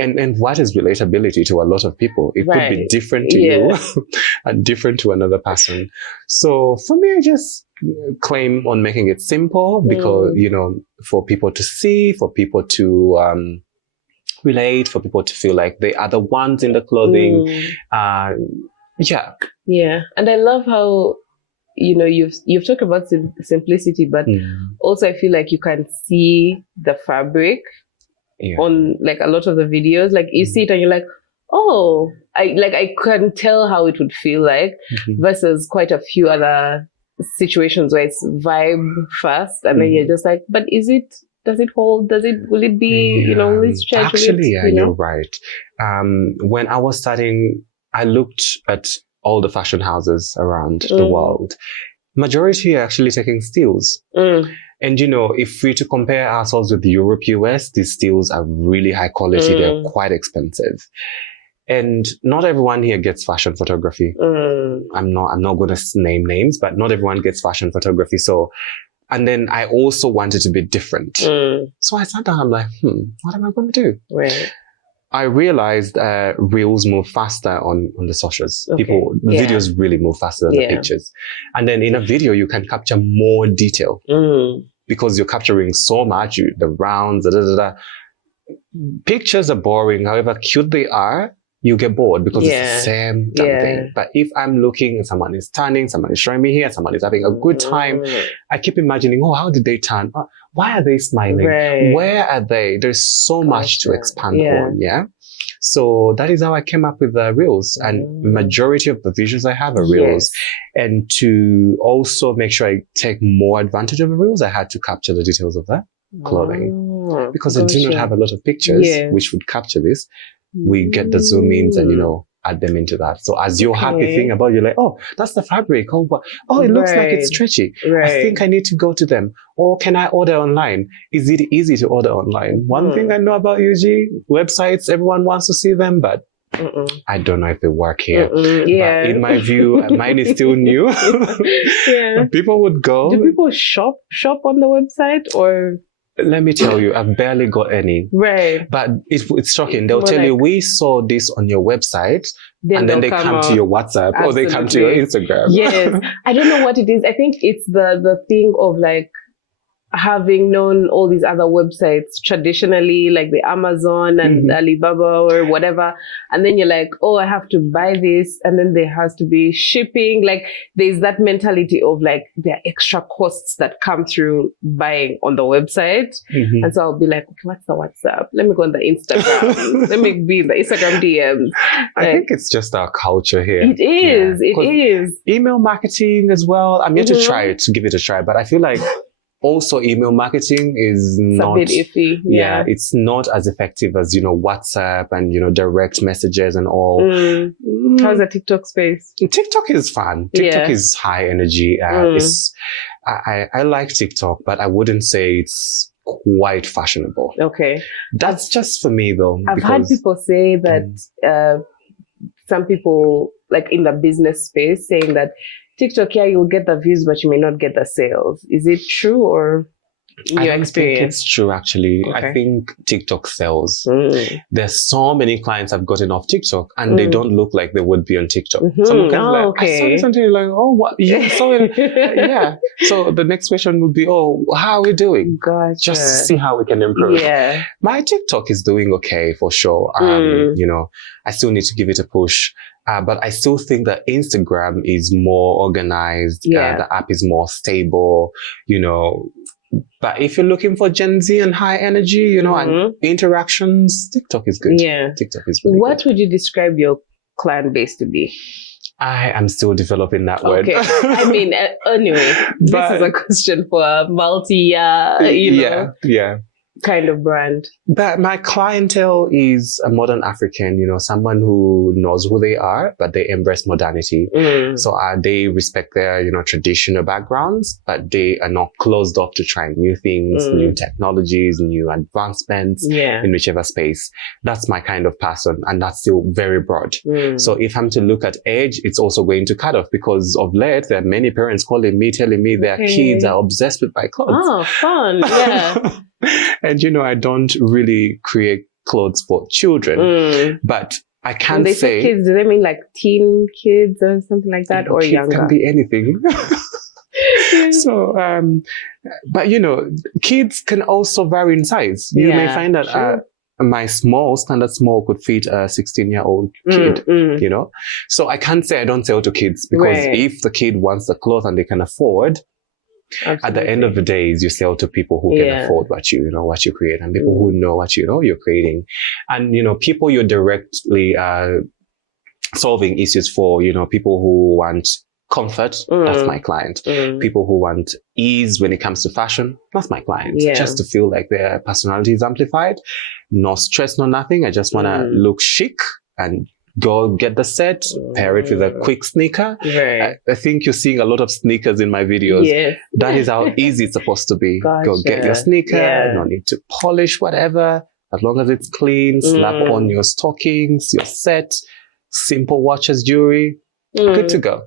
And what is relatability to a lot of people? It could be different to you and different to another person. So for me, I just claim on making it simple because, for people to see, for people to relate, for people to feel like they are the ones in the clothing. Yeah. And I love how, you've talked about simplicity, but also I feel like you can see the fabric on like a lot of the videos. Like you see it and you're like, oh, I can tell how it would feel like, versus quite a few other situations where it's vibe first, and then you're just like, but does it hold? Will it be, will it stretch? Actually, you're right. When I was studying, I looked at all the fashion houses around the world. Majority are actually taking steals. And, if we to compare ourselves with Europe, US, these steals are really high quality. They're quite expensive. And not everyone here gets fashion photography. I'm not going to name names, but not everyone gets fashion photography. So, and then I also wanted to be different. So I sat down, I'm like, what am I going to do? Right. I realized reels move faster on the socials. Okay. The videos really move faster than the pictures. And then in a video, you can capture more detail because you're capturing so much, the rounds, Pictures are boring. However cute they are, you get bored because it's the same damn thing. But if I'm looking and someone is turning, someone is showing me here, someone is having a good time, I keep imagining, how did they turn? Why are they smiling? Right. Where are they? There's so much to expand on, So that is how I came up with the reels, and majority of the visuals I have are reels. And to also make sure I take more advantage of the reels, I had to capture the details of the clothing because I do not have a lot of pictures which would capture this. We get the zoom ins and, add them into that. So as you're happy thing about, you're like, oh, that's the fabric. Oh, it looks like it's stretchy. Right. I think I need to go to them. Or can I order online? Is it easy to order online? One thing I know about UG, websites, everyone wants to see them, but I don't know if they work here. But in my view, mine is still new. People would go. Do people shop on the website, or? Let me tell you, I've barely got any. Right. But it's shocking. They'll tell you, we saw this on your website, and then they come to your WhatsApp. Absolutely. Or they come to your Instagram. Yes. I don't know what it is. I think it's the thing of like, having known all these other websites traditionally, like the Amazon and Alibaba or whatever, and then you're like, oh, I have to buy this, and then there has to be shipping. Like, there's that mentality of like, there are extra costs that come through buying on the website. And so I'll be like, okay, what's the WhatsApp? Let me go on the Instagram. Let me be in the Instagram DMs. I think it's just our culture here. It is. It is. Email marketing as well. I'm yet to try it, to give it a try, but I feel like also email marketing is not a bit iffy. Yeah, it's not as effective as, WhatsApp and, direct messages and all. How's the TikTok space? TikTok is fun. TikTok is high energy. I like TikTok, but I wouldn't say it's quite fashionable. Okay. That's just for me though. I've had people say that some people like in the business space saying that TikTok, you'll get the views, but you may not get the sales. Is it true or in your experience? I think it's true, actually. Okay. I think TikTok sells. There's so many clients I've gotten off TikTok, and they don't look like they would be on TikTok. Someone can be like, I saw this on TikTok, like, oh, what? You saw it? Yeah. So the next question would be, oh, how are we doing? Gotcha. Just see how we can improve. Yeah. My TikTok is doing okay, for sure. I still need to give it a push. But I still think that Instagram is more organized. The app is more stable, But if you're looking for Gen Z and high energy, and interactions, TikTok is good. Yeah. TikTok is really What good. would you describe your client base to be? I am still developing that word. Okay. I mean, anyway, this is a question for a multi-year, kind of brand. But my clientele is a modern African, someone who knows who they are, but they embrace modernity. So they respect their, traditional backgrounds, but they are not closed off to trying new things, new technologies, new advancements in whichever space. That's my kind of person, and that's still very broad. So if I'm to look at age, it's also going to cut off, because of late, there are many parents calling me, telling me their kids are obsessed with my clothes. Oh, fun. Yeah. And, I don't really create clothes for children, but I can't they say kids. Do they mean like teen kids or something like that, or kids younger? Can be anything. So, but kids can also vary in size. You may find that my standard small could fit a 16-year-old kid, So I can't say I don't sell to kids, because if the kid wants the clothes and they can afford, Absolutely. At the end of the day, you sell to people who can afford what you create, and people who know what you're creating. And, people you're directly solving issues for, people who want comfort, that's my client. People who want ease when it comes to fashion, that's my client. Just to feel like their personality is amplified. No stress, no nothing. I just want to look chic and go get the set, pair it with a quick sneaker. I think you're seeing a lot of sneakers in my videos. That is how easy it's supposed to be. Go get your sneaker, no need to polish whatever. As long as it's clean, slap on your stockings, your set, simple watches, jewelry, good to go.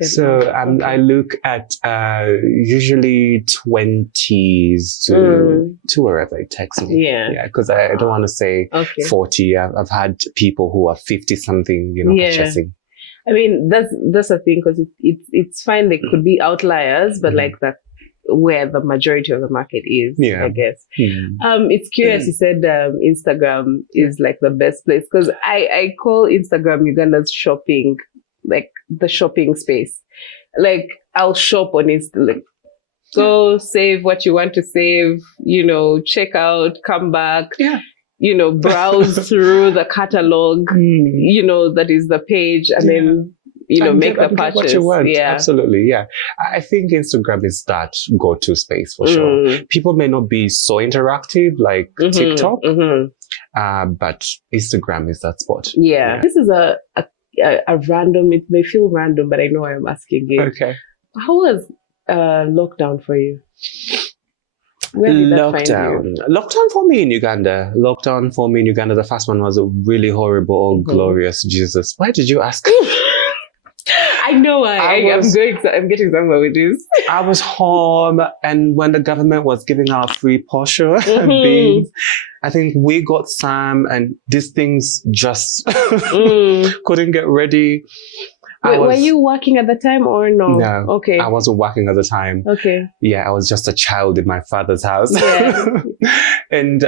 So I look at usually 20s to wherever it takes me. Because I don't want to say 40. I've had people who are 50 something, purchasing. I mean, that's the thing, because it's fine. They could be outliers, but like that, where the majority of the market is, I guess. It's curious. You said Instagram is like the best place, because I call Instagram Uganda's shopping, like the shopping space. Like, I'll shop on Insta, like, go save what you want to save, check out, come back, browse through the catalog, that is the page, and then, make the purchase. What you want. Absolutely, I think Instagram is that go-to space for sure. People may not be so interactive like TikTok, but Instagram is that spot. This is a random, it may feel random, but I know I'm asking you. Okay. How was lockdown for you? Where did that find you? Lockdown for me in Uganda. The first one was a really horrible, glorious Jesus. Why did you ask? I know I'm getting somewhere with this. I was home, and when the government was giving out free posho and beans, I think we got some, and these things just couldn't get ready. Wait, were you working at the time or no? No. Okay. I wasn't working at the time. Okay. Yeah, I was just a child in my father's house. Yeah. And,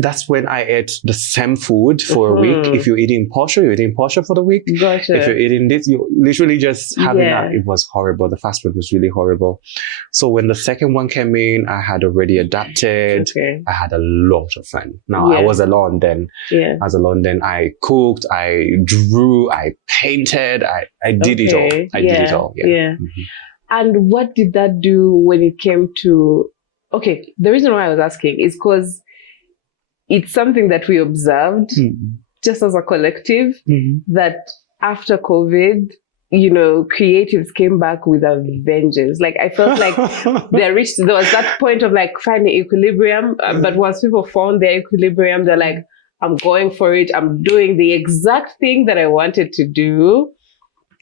that's when I ate the same food for a week. If you're eating you're eating portion for the week. Gotcha. If you're eating this, you're literally just having that. It was horrible. The fast food was really horrible. So when the second one came in, I had already adapted. Okay. I had a lot of fun. Now, I was alone then. Yeah. I was alone then. I cooked, I drew, I painted, I did it all. I did it all. Yeah. And what did that do when it came to... Okay, the reason why I was asking is because it's something that we observed just as a collective, that after COVID, creatives came back with a vengeance. Like, I felt like there was that point of like finding equilibrium, but once people found their equilibrium, they're like, I'm going for it. I'm doing the exact thing that I wanted to do,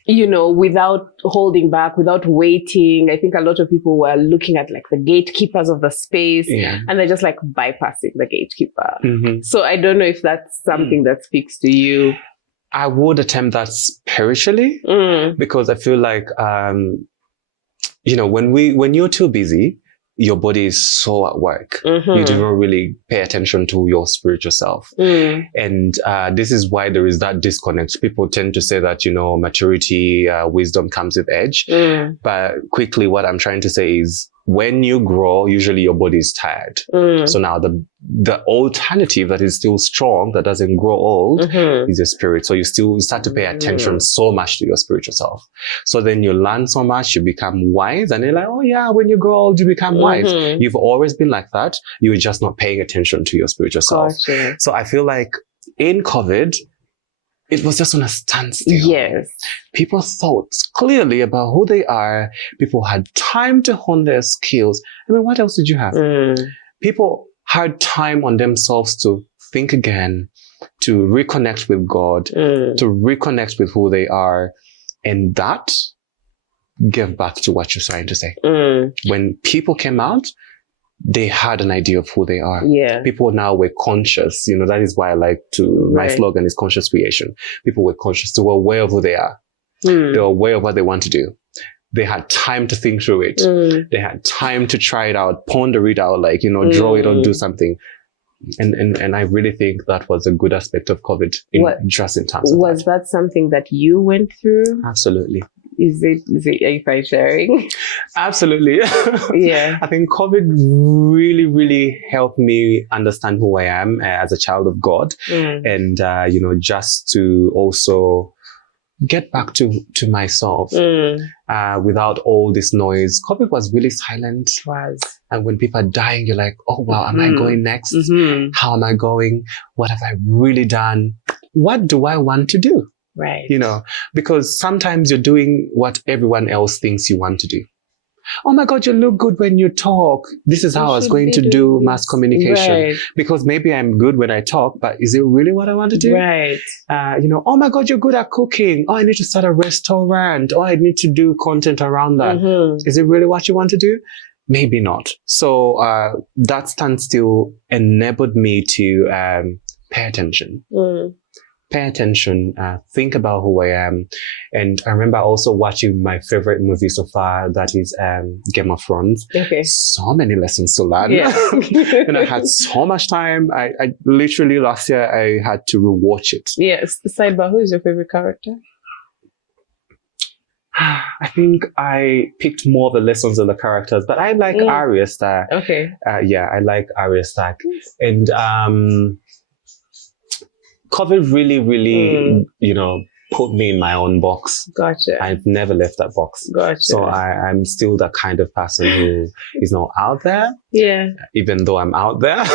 without holding back, without waiting. I think a lot of people were looking at like the gatekeepers of the space and they're just like bypassing the gatekeeper. So I don't know if that's something that speaks to you. I would attempt that spiritually because I feel like, when you're too busy, your body is so at work. You do not really pay attention to your spiritual self. And this is why there is that disconnect. People tend to say that, maturity, wisdom comes with age. But quickly, what I'm trying to say is when you grow, usually your body is tired. So now the alternative that is still strong, that doesn't grow old, is your spirit. So you still start to pay attention so much to your spiritual self. So then you learn so much, you become wise, and you're like, oh yeah, when you grow old, you become wise. You've always been like that. You're just not paying attention to your spiritual self. Gotcha. So I feel like in COVID, it was just on a standstill. Yes. People thought clearly about who they are. People had time to hone their skills. I mean, what else did you have? People had time on themselves to think again, to reconnect with God, to reconnect with who they are. And that gave back to what you're trying to say. When people came out, they had an idea of who they are. Yeah. People now were conscious. That is why I like my slogan is conscious creation. People were conscious. They were aware of who they are. They were aware of what they want to do. They had time to think through it. They had time to try it out, ponder it out, draw it or do something. And I really think that was a good aspect of COVID in terms of Was that something that you went through? Absolutely. Is it, are you fine sharing? Absolutely. Yeah. I think COVID really, really helped me understand who I am as a child of God. And, just to also get back to myself without all this noise. COVID was really silent. It was. And when people are dying, you're like, oh, wow, am I going next? How am I going? What have I really done? What do I want to do? Right. Because sometimes you're doing what everyone else thinks you want to do. Oh my God, you look good when you talk. This is how I was going to do mass communication. Because maybe I'm good when I talk, but is it really what I want to do? Right. Oh my God, you're good at cooking. Oh, I need to start a restaurant. Oh, I need to do content around that. Is it really what you want to do? Maybe not. So that standstill enabled me to pay attention. Pay attention, think about who I am. And I remember also watching my favorite movie so far, that is Game of Thrones. Okay. So many lessons to learn. Yeah. And I had so much time. I literally last year, I had to rewatch it. Yes. Sidebar, who is your favorite character? I think I picked more of the lessons than the characters, but I like Arya Stark. Okay. I like Arya Stark. And COVID really, really, put me in my own box. Gotcha. I've never left that box. Gotcha. So I'm still the kind of person who is not out there. Yeah. Even though I'm out there,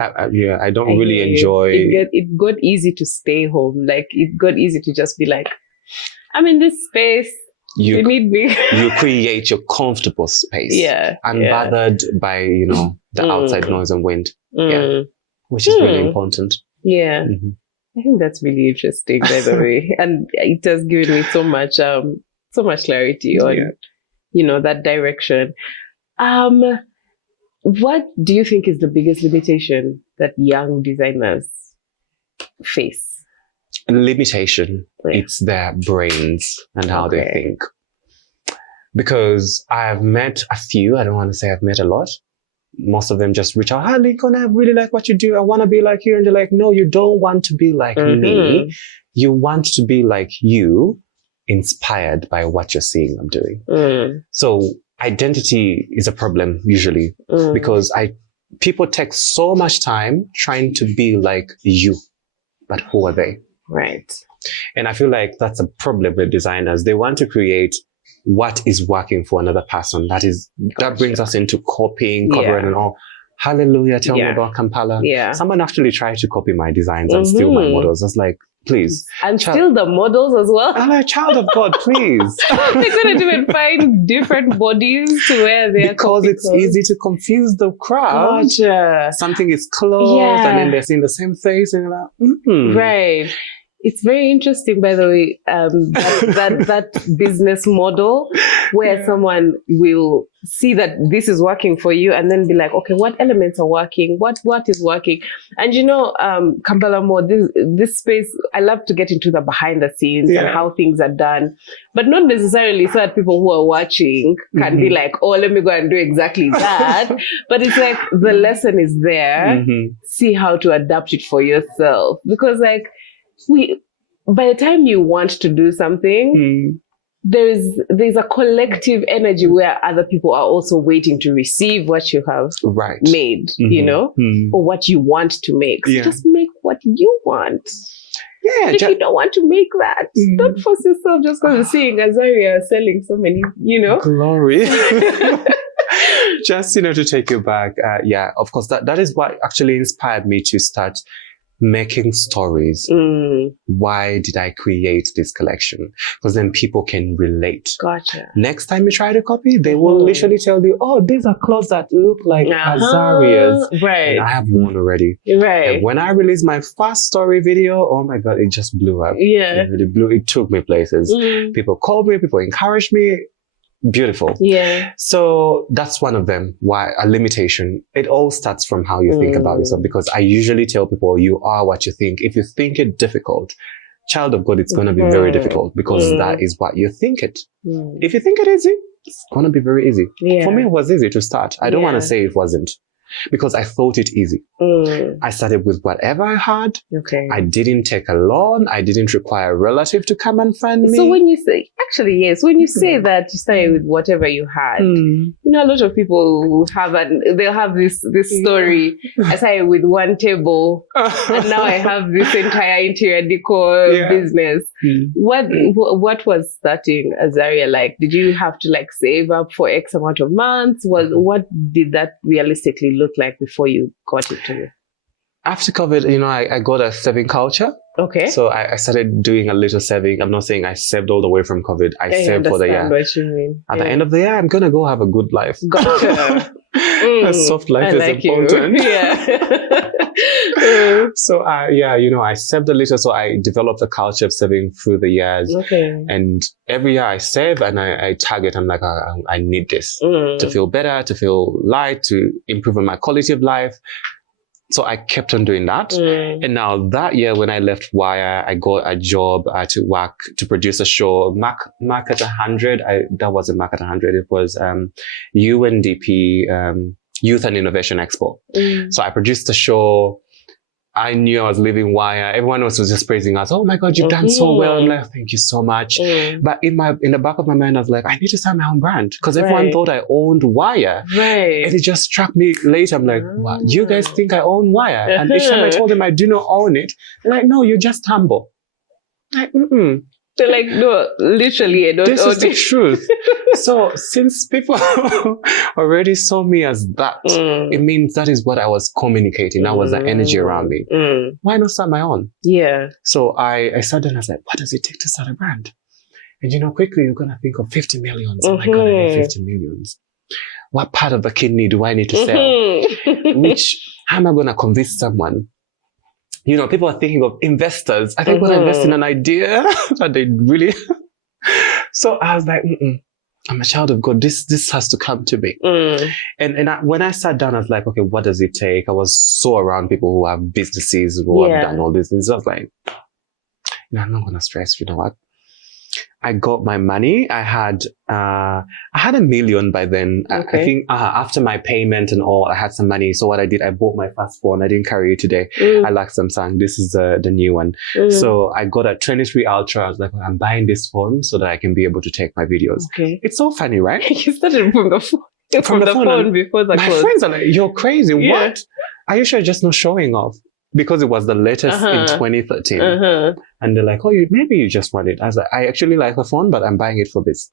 I don't really enjoy. It got easy to stay home. Like, it got easy to just be like, I'm in this space. You need me. You create your comfortable space. Yeah. Unbothered by, the outside noise and wind. Yeah. Which is really important. Yeah. I think that's really interesting, by the way. And it has given me so much clarity on, that direction. What do you think is the biggest limitation that young designers face? limitation. It's their brains and how they think. Because I've met a few, I don't want to say I've met a lot. Most of them just reach out, hi Lincoln, I really like what you do. I want to be like you. And they're like, no, you don't want to be like me. You want to be like you, inspired by what you're seeing I'm doing. So identity is a problem usually because people take so much time trying to be like you, but who are they? Right. And I feel like that's a problem with designers. They want to create what is working for another person. That brings us into copying, covering and all. Hallelujah, tell me about Kampala. Someone actually tried to copy my designs and steal my models. I was like, please. And steal the models as well? I'm like, child of God, please. They couldn't even find different bodies to wear their because it's easy to confuse the crowd. Something is closed and then they're seeing the same face and you're like, Right. It's very interesting, by the way, that business model where someone will see that this is working for you and then be like, okay, what elements are working? What is working? And Kampala Mode, this space, I love to get into the behind the scenes and how things are done, but not necessarily so that people who are watching can be like, oh, let me go and do exactly that. But it's like the lesson is there. See how to adapt it for yourself. Because by the time you want to do something, there's a collective energy where other people are also waiting to receive what you have made, or what you want to make. So just make what you want. If you don't want to make that, don't force yourself just because you're seeing Axarya selling so many, Glory. Just, to take you back. Of course, that is what actually inspired me to start making stories. Why did I create this collection? Because then people can relate. Gotcha. Next time you try to copy, they will literally tell you, oh, these are clothes that look like Axarya's. Right. And I have one already. Right. And when I released my first story video, oh my God, it just blew up. Yeah. It really blew. It took me places. People called me, people encouraged me. Beautiful. Yeah. So that's one of them. Why a limitation. It all starts from how you think about yourself, because I usually tell people you are what you think. If you think it difficult, child of God, it's going to be very difficult because that is what you think it. If you think it easy, it's going to be very easy. Yeah. For me, it was easy to start. I don't want to say it wasn't, because I thought it easy. I started with whatever I had. Okay. I didn't take a loan. I didn't require a relative to come and fund me. So when you say, actually, yes, when you say that you started with whatever you had, a lot of people who they'll have this story. I started with one table and now I have this entire interior decor business. What was starting Axarya like? Did you have to save up for X amount of months? What did that realistically look like before you got into it? After COVID, I got a saving culture. Okay. So I started doing a little saving. I'm not saying I saved all the way from COVID. I saved for the year. What you mean. At the end of the year, I'm going to go have a good life. Gotcha. A soft life is important. So, I saved a little. So I developed a culture of saving through the years. Okay. And every year I save and I target. I'm like, I need this to feel better, to feel light, to improve on my quality of life. So I kept on doing that. And now that year when I left Wire, I got a job to work, to produce a show, Market 100. That wasn't Market 100. It was UNDP, Youth and Innovation Expo. So I produced the show. I knew I was leaving Wire. Everyone else was just praising us. Oh my God, you've done so well. I'm like, thank you so much. But in the back of my mind, I was like, I need to start my own brand, because everyone thought I owned Wire. Right. And it just struck me later. I'm like, what? You guys think I own Wire? And each time I told them I do not own it, they're like, no, you're just humble. Like, They're like, no, literally, I don't own it. This is the truth. So since people already saw me as that, it means that is what I was communicating. That was the energy around me. Why not start my own? Yeah. So I sat down and I said, what does it take to start a brand? And quickly you're going to think of 50 millions. Oh my God, I need 50 millions. What part of the kidney do I need to sell? How am I going to convince someone? People are thinking of investors. I think when I invest in an idea that they really... So I was like, I'm a child of God. This has to come to me. And when I sat down, I was like, okay, what does it take? I was so around people who have businesses, who have done all these things. I was like, no, I'm not going to stress. You know what? I got my money. I had $1 million by then. Okay. I think after my payment and all, I had some money. So what I did, I bought my first phone. I didn't carry it today. I like Samsung. This is the new one. So I got a 23 Ultra. I was like, I'm buying this phone so that I can be able to take my videos. Okay. It's so funny, right? You started from the phone. From the phone before the my clothes. Friends are like, you're crazy. Yeah. What? Are you sure you're just not showing off? Because it was the latest in 2013. And they're like, oh, maybe you just want it. I was like, I actually like the phone, but I'm buying it for this.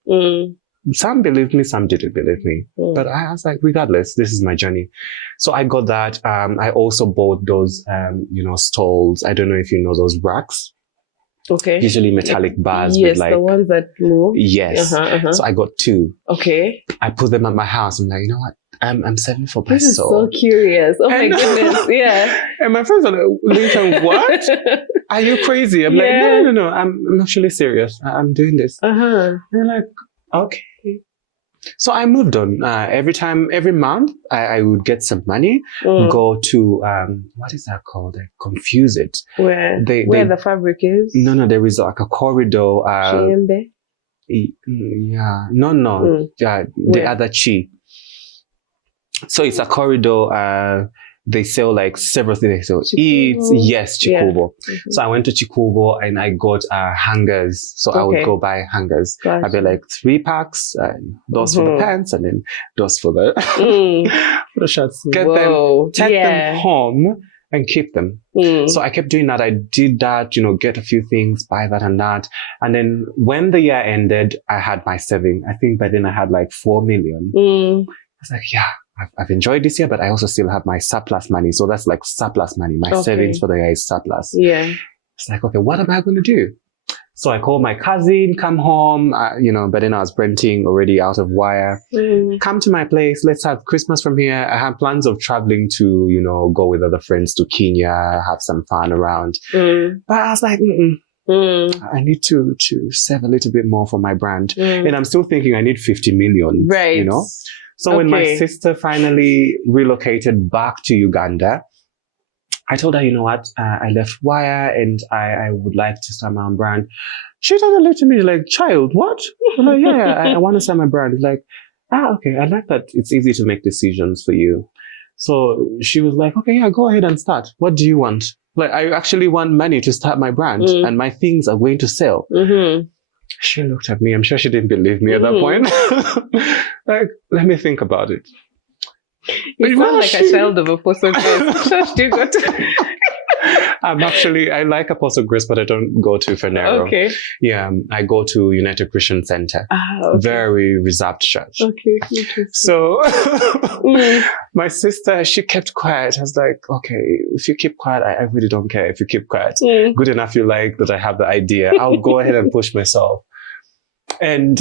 Some believed me, some didn't believe me. But I was like, regardless, this is my journey. So I got that. I also bought those, stalls. I don't know if you know those racks. Okay. Usually metallic bars. Yes, with like, the ones that move. Yes. So I got 2. Okay. I put them at my house. I'm like, you know what? I'm saving for my soul. This is soul. so curious. Oh my goodness. Yeah. And my friends are like, Linton, what? Are you crazy? I'm like, no. I'm actually serious. I'm doing this. And they're like, okay. So I moved on. Every month, I would get some money, go to, what is that called? I confuse it. Where the fabric is? No, there is like a corridor. Yeah. No. The other Chi. So it's a corridor. They sell like several things. They sell eats. Yes, Chikubo. Yeah. So I went to Chikubo and I got hangers. So I would go buy hangers. Gotcha. I'd be like 3 packs, those for the pants, and then those for the for the shirts. Get them, take them home, and keep them. So I kept doing that. I did that, get a few things, buy that and that. And then when the year ended, I had my saving. I think by then I had like 4 million. I was like, yeah. I've enjoyed this year, but I also still have my surplus money. So that's like surplus money. My savings for the year is surplus. Yeah. It's like, okay, what am I going to do? So I called my cousin, come home, but then I was renting already out of wire. Come to my place. Let's have Christmas from here. I have plans of traveling to, go with other friends to Kenya, have some fun around. But I was like, I need to save a little bit more for my brand. And I'm still thinking I need 50 million, right? So when my sister finally relocated back to Uganda, I told her, you know what, I left wire and I would like to start my own brand. She started looking at me like, child, what? I'm like, yeah, I want to start my brand. It's like, okay, I like that it's easy to make decisions for you. So she was like, okay, yeah, go ahead and start. What do you want? Like, I actually want money to start my brand and my things are going to sell. She looked at me. I'm sure she didn't believe me at that point. Like, let me think about it. You sound like a child of Apostle Grace. I like Apostle Grace, but I don't go to Fenero. Okay. Yeah, I go to United Christian Center. Very reserved church. Okay. So my sister, she kept quiet. I was like, okay, if you keep quiet, I really don't care if you keep quiet. Good enough you like that I have the idea. I'll go ahead and push myself. And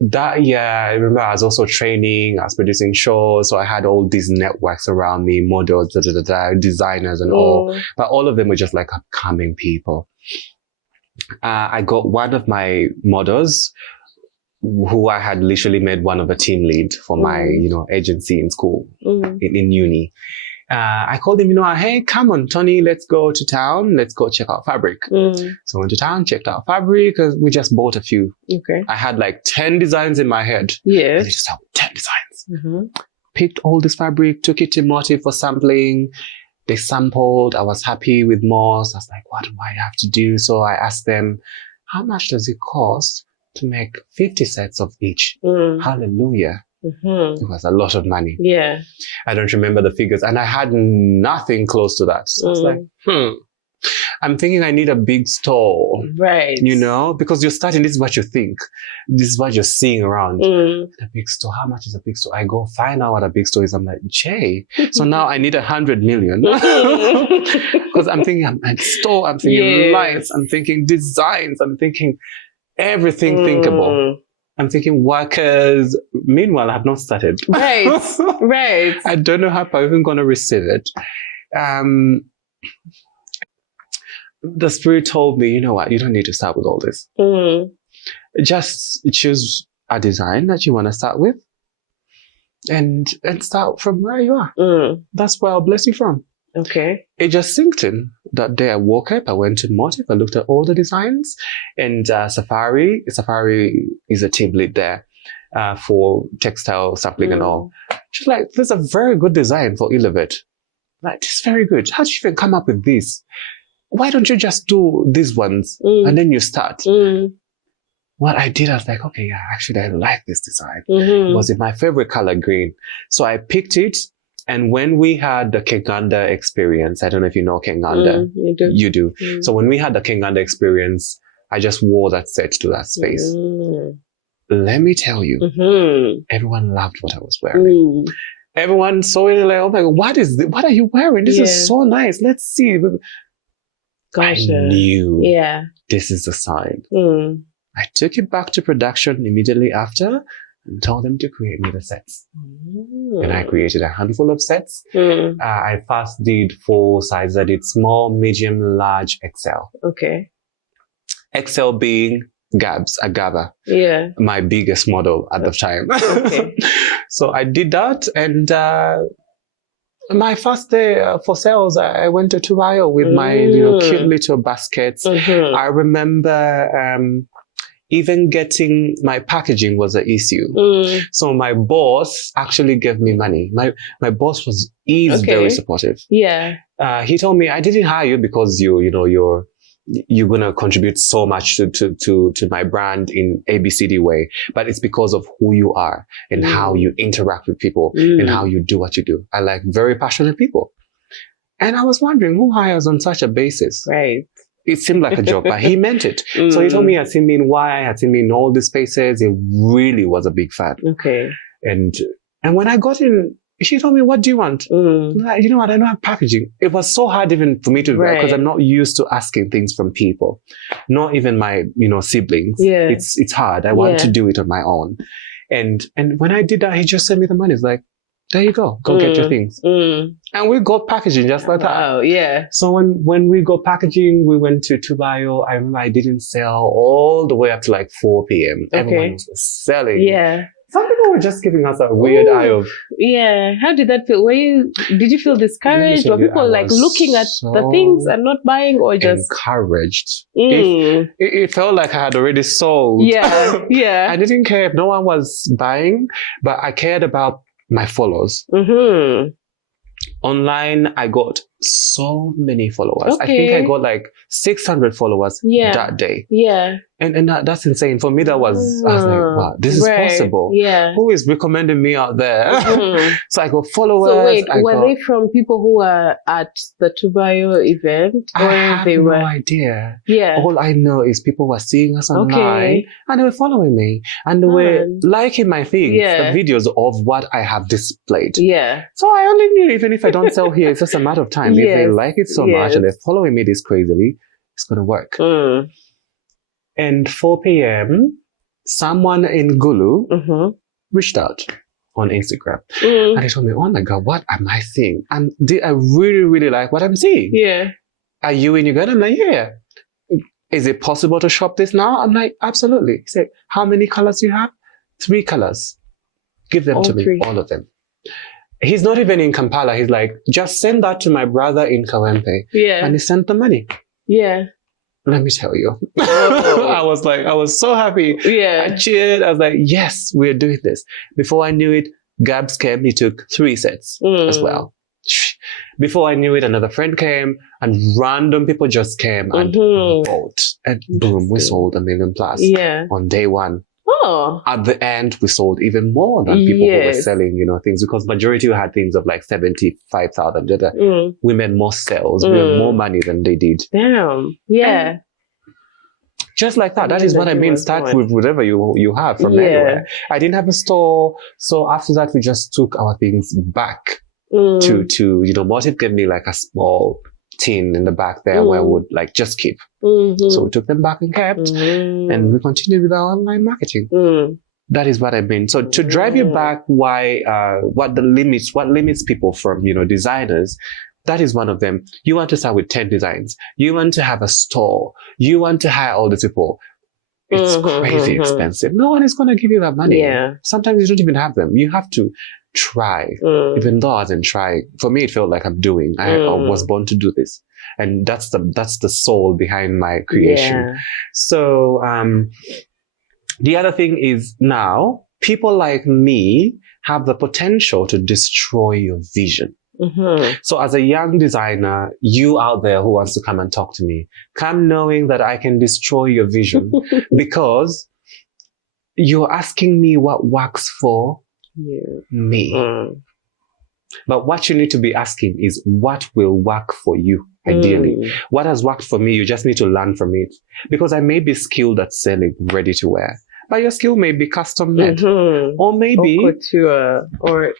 that year, I remember I was also training, I was producing shows, so I had all these networks around me, models, designers and all. But all of them were just like upcoming people. I got one of my models who I had literally made one of a team lead for my, agency in school, in uni. I called him, hey, come on, Tony, let's go to town. Let's go check out fabric. So I went to town, checked out fabric, because we just bought a few. Okay. I had like 10 designs in my head. Yeah. I just had 10 designs. Picked all this fabric, took it to Motive for sampling. They sampled. I was happy with most. I was like, what do I have to do? So I asked them, how much does it cost to make 50 sets of each? Hallelujah. It was a lot of money. Yeah. I don't remember the figures. And I had nothing close to that. So I was like, I'm thinking I need a big store. Right. Because you're starting, this is what you think. This is what you're seeing around. A big store. How much is a big store? I go find out what a big store is. I'm like, Jay. So now I need 100 million. Because I'm thinking I'm store. I'm thinking lights. I'm thinking designs. I'm thinking everything thinkable. I'm thinking workers. Meanwhile, I have not started. Right, right. I don't know how I'm even going to receive it. The Spirit told me, you know what? You don't need to start with all this. Just choose a design that you want to start with and start from where you are. That's where I'll bless you from. Okay. It just synced in. That day I woke up, I went to Motive, I looked at all the designs, and Safari is a team lead there for textile sampling and all. She's like, there's a very good design for Elevate. Like, it's very good. How did you even come up with this? Why don't you just do these ones and then you start? What I did, I was like, okay, yeah, actually, I like this design. It was in my favorite color, green. So I picked it. And when we had the Kenganda experience, I don't know if you know Kenganda. You do. You do. So when we had the Kenganda experience, I just wore that set to that space. Let me tell you, everyone loved what I was wearing. Everyone saw it and like, oh my God, what is this? What are you wearing? This is so nice. Let's see. Gotcha. I knew this is the sign. I took it back to production immediately after and told them to create me the sets. And I created a handful of sets. I first did 4 sizes. I did small, medium, large, XL. Okay. XL being Gabs, Agava. Yeah. My biggest model at the time. Okay. So I did that, and my first day for sales, I went to Tuvayo with my cute little baskets. I remember even getting my packaging was an issue. So my boss actually gave me money. My boss is very supportive. Yeah. He told me, I didn't hire you because you're gonna contribute so much to my brand in ABCD way, but it's because of who you are and how you interact with people and how you do what you do. I like very passionate people. And I was wondering who hires on such a basis. Right. It seemed like a joke, but he meant it. So he told me he had seen me in Y, had seen me in all these spaces. He really was a big fan. Okay. And when I got in, she told me, what do you want? Like, you know what? I don't have packaging. It was so hard even for me to do that because I'm not used to asking things from people. Not even my, siblings. Yeah. It's hard. I want to do it on my own. And when I did that, he just sent me the money. It's like, there you go. Go get your things. And we got packaging just like that. Oh, yeah. So when we got packaging, we went to Tuvayo. I remember I didn't sell all the way up to like 4 p.m. Everyone was selling. Yeah. Some people were just giving us a weird eye of... Yeah. How did that feel? Did you feel discouraged? Were people like looking at the things and not buying, or just... Encouraged. It felt like I had already sold. Yeah. Yeah. I didn't care if no one was buying, but I cared about my followers. Online, I got so many followers. I think I got like 600 followers that day. Yeah. And that's insane. For me, I was like, wow, this is possible. Yeah. Who is recommending me out there? So I got followers. So wait, were they from people who were at the Tuvayo event? Or I have no idea. Yeah. All I know is people were seeing us online and they were following me and they were liking my things, the videos of what I have displayed. Yeah. So I only knew even if I don't sell here, it's just a matter of time. If they like it so much and they're following me this crazily, it's going to work. And 4 p.m., someone in Gulu reached out on Instagram. And they told me, oh my God, what am I seeing? And I really, really like what I'm seeing. Yeah. Are you in Uganda? I'm like, yeah. Is it possible to shop this now? I'm like, absolutely. He said, how many colors do you have? 3 colors. Give them to me, all of them. He's not even in Kampala. He's like, just send that to my brother in Kawempe. Yeah. And he sent the money. Yeah. Let me tell you. I was so happy. Yeah. I cheered. I was like, yes, we're doing this. Before I knew it, Gabs came. He took 3 sets as well. Before I knew it, another friend came and random people just came and bought. And boom, we sold 1 million plus on day 1. Oh. At the end, we sold even more than people who were selling, things, because majority had things of like 75,000. We made more sales. We made more money than they did. Damn. Yeah. And just like that. That is what I mean. Start with whatever you have from anywhere. I didn't have a store. So after that, we just took our things back to Motive gave me like a small tin in the back there where we would like just keep. So we took them back and kept, and we continued with our online marketing. That is what I mean. So to drive you back, what limits people from, designers, that is one of them. You want to start with 10 designs. You want to have a store. You want to hire all these people. It's crazy expensive. No one is going to give you that money. Yeah. Sometimes you don't even have them. You have to try. Even though I didn't try, for me, it felt like I'm doing. I was born to do this. And that's the soul behind my creation. Yeah. So, the other thing is now, people like me have the potential to destroy your vision. So as a young designer, you out there who wants to come and talk to me, come knowing that I can destroy your vision because you're asking me what works for me. But what you need to be asking is what will work for you, ideally. What has worked for me, you just need to learn from it. Because I may be skilled at selling ready to wear, but your skill may be custom made. Or maybe... Or couture. Or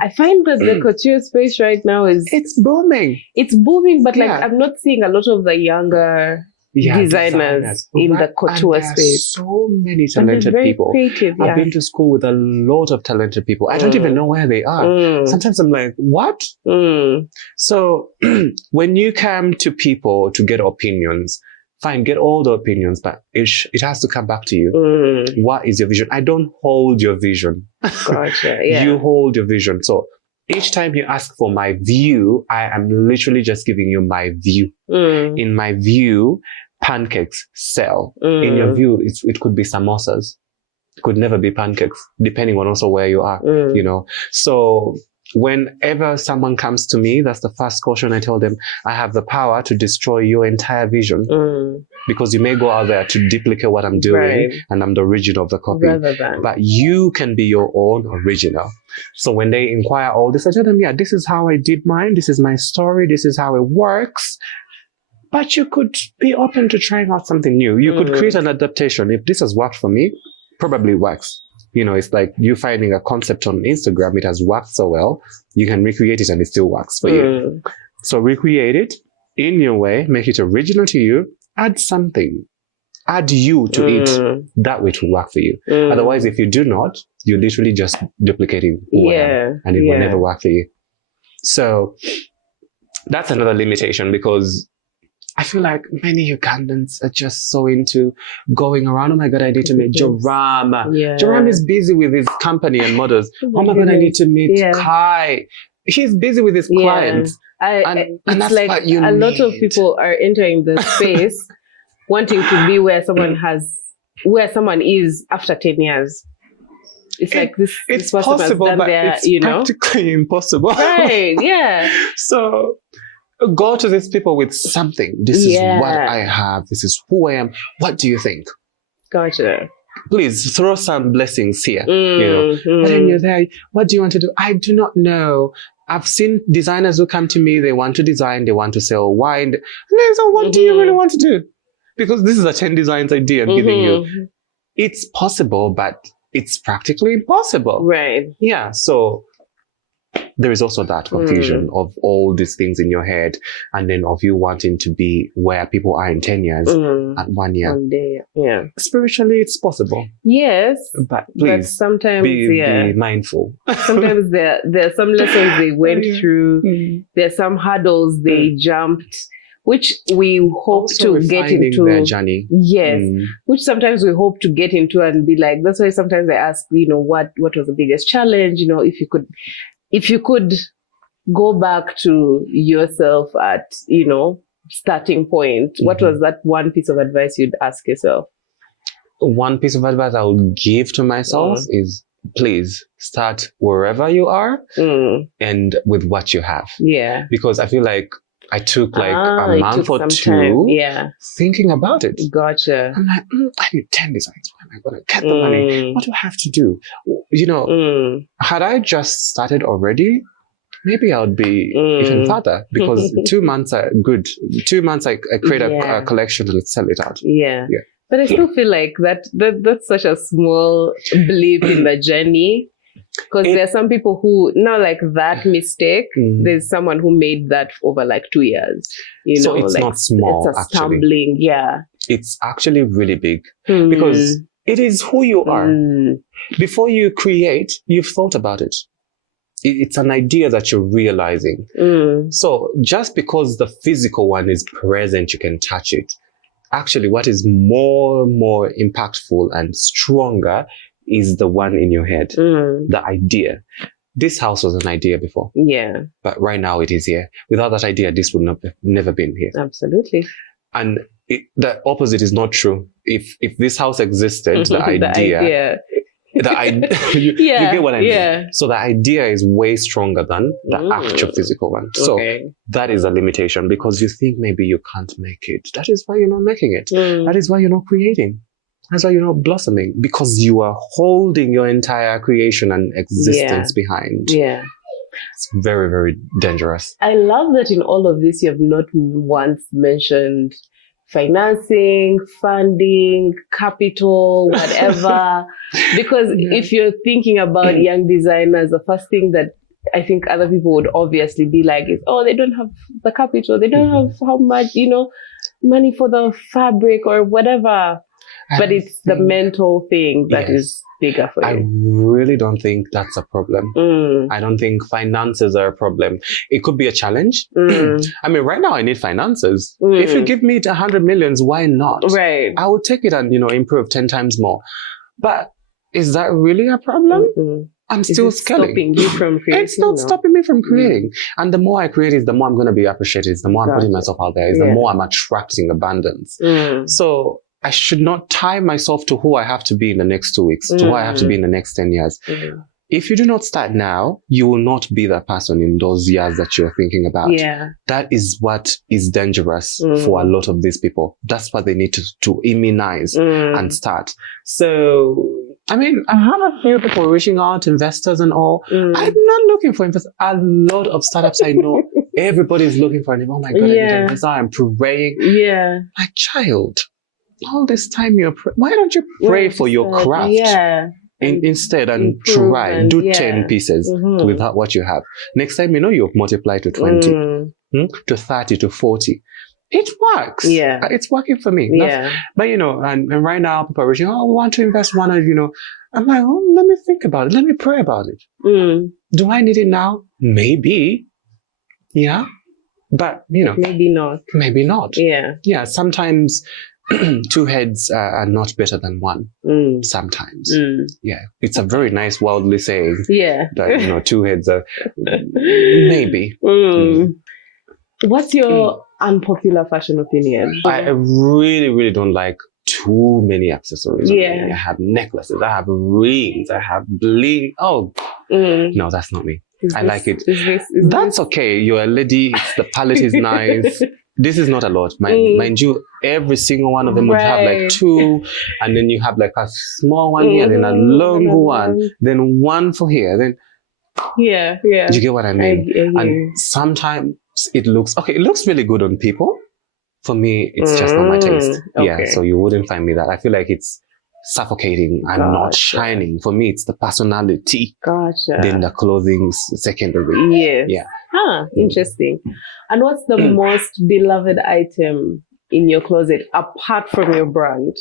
I find that the couture space right now is... It's booming. It's booming, but like I'm not seeing a lot of the younger designers in the couture space. So many talented people. Creative, I've been to school with a lot of talented people. I don't even know where they are. Sometimes I'm like, what? So when you come to people to get opinions, fine, get all the opinions, but it has to come back to you. What is your vision? I don't hold your vision. Gotcha, yeah. You hold your vision. So each time you ask for my view, I am literally just giving you my view. In my view, pancakes sell. In your view, it could be samosas. It could never be pancakes, depending on also where you are, you know. So whenever someone comes to me, that's the first caution I tell them. I have the power to destroy your entire vision because you may go out there to duplicate what I'm doing and I'm the original of the copy. But you can be your own original. So when they inquire all this, I tell them, yeah, this is how I did mine. This is my story. This is how it works. But you could be open to trying out something new. You could create an adaptation. If this has worked for me, probably works. You know, it's like you finding a concept on Instagram, it has worked so well, you can recreate it and it still works for you. So recreate it in your way, make it original to you, add something, add you to it. That way it will work for you. Otherwise, if you do not, you're literally just duplicating who I am, and it will never work for you. So that's another limitation because I feel like many Ugandans are just so into going around. Oh my God, I need to meet Joram. Joram is busy with his company and models. Oh my God, I need to meet Kai. He's busy with his clients. And that's like what you need. Lot of people are entering the space wanting to be where someone is after 10 years. It's like this possible, but it's practically impossible. Right, yeah. So go to these people with something. This is what I have. This is who I am. What do you think? Gotcha. Please throw some blessings here. You know. And then you're there. What do you want to do? I do not know. I've seen designers who come to me. They want to design. They want to sell wine. And then so what do you really want to do? Because this is a 10 designs idea I'm giving you. It's possible, but it's practically impossible. Right. Yeah. So there is also that confusion of all these things in your head and then of you wanting to be where people are in 10 years at 1 year. 1 day, yeah. Spiritually, it's possible. Yes. But please sometimes, be mindful. Sometimes there are some lessons they went through. There are some hurdles they jumped, which we hope also to get into their journey. Yes, which sometimes we hope to get into and be like, that's why sometimes I ask, what was the biggest challenge? If you could go back to yourself at, starting point, what was that one piece of advice you'd ask yourself? One piece of advice I would give to myself is please start wherever you are and with what you have. Yeah. Because I feel like I took a month or two thinking about it. Gotcha. I'm like, I need 10 designs. Where am I going to get the money? What do I have to do? Had I just started already, maybe I would be even further because 2 months are good. 2 months I create a collection and sell it out. Yeah. But I still feel like that's such a small blip in the journey. Because there are some people who, now like that mistake, there's someone who made that over 2 years. So it's not small, it's a stumbling, It's actually really big because it is who you are. Before you create, you've thought about it. It's an idea that you're realizing. So just because the physical one is present, you can touch it. Actually, what is more impactful and stronger is the one in your head, the idea. this house was an idea before. Yeah. But right now it is here. Without that idea, this would never been here. Absolutely. And the opposite is not true. If this house existed, the idea you get what I mean? Yeah. So the idea is way stronger than the actual physical one. So that is a limitation, because you think maybe you can't make it. That is why you're not making it. That is why you're not creating. That's why you're not blossoming, because you are holding your entire creation and existence behind. Yeah. It's very, very dangerous. I love that in all of this, you have not once mentioned financing, funding, capital, whatever. Because if you're thinking about young designers, the first thing that I think other people would obviously be like is, oh, they don't have the capital. They don't have how much, money for the fabric or whatever. But it's the mental thing that is bigger for you. I really don't think that's a problem. I don't think finances are a problem. It could be a challenge. I mean, right now I need finances. If you give me 100 millions, why not? Right. I will take it and, improve 10 times more. But is that really a problem? I'm still scaling. Stopping you from creating? It's not stopping me from creating. And the more I create is the more I'm going to be appreciated. Is the more I'm putting myself out there. Is the more I'm attracting abundance. So I should not tie myself to who I have to be in the next 2 weeks, to who I have to be in the next 10 years. If you do not start now, you will not be that person in those years that you're thinking about. That is what is dangerous for a lot of these people. That's what they need to immunize and start. So, I mean, I have a few people reaching out, investors and all. I'm not looking for investors. A lot of startups I know, everybody's looking for an investor. Oh my God, I need an investor. I'm praying. My child. All this time why don't you pray for your craft instead and try, do 10 pieces with what you have. Next time, you've multiplied to 20, to 30, to 40. It works. It's working for me. But, and right now people are reaching, we want to invest I'm like, let me think about it. Let me pray about it. Do I need it now? Maybe. Yeah. But, maybe not. Maybe not. Yeah. Sometimes two heads are not better than one. Sometimes. It's a very nice worldly saying. That, two heads are maybe. What's your unpopular fashion opinion? I really, really don't like too many accessories. I have necklaces, I have rings, I have bling. Oh, no, that's not me. I like it. That's okay. You're a lady. The palette is nice. This is not a lot. Mind you, every single one of them would have like 2, and then you have like a small one here, then a long one, then one for here. Then you get what I mean? And sometimes it looks really good on people. For me, it's just not my taste. So you wouldn't find me that. I feel like it's suffocating and not shining. For me, it's the personality. Then the clothing's secondary. Interesting. And what's the most beloved item in your closet apart from your brand?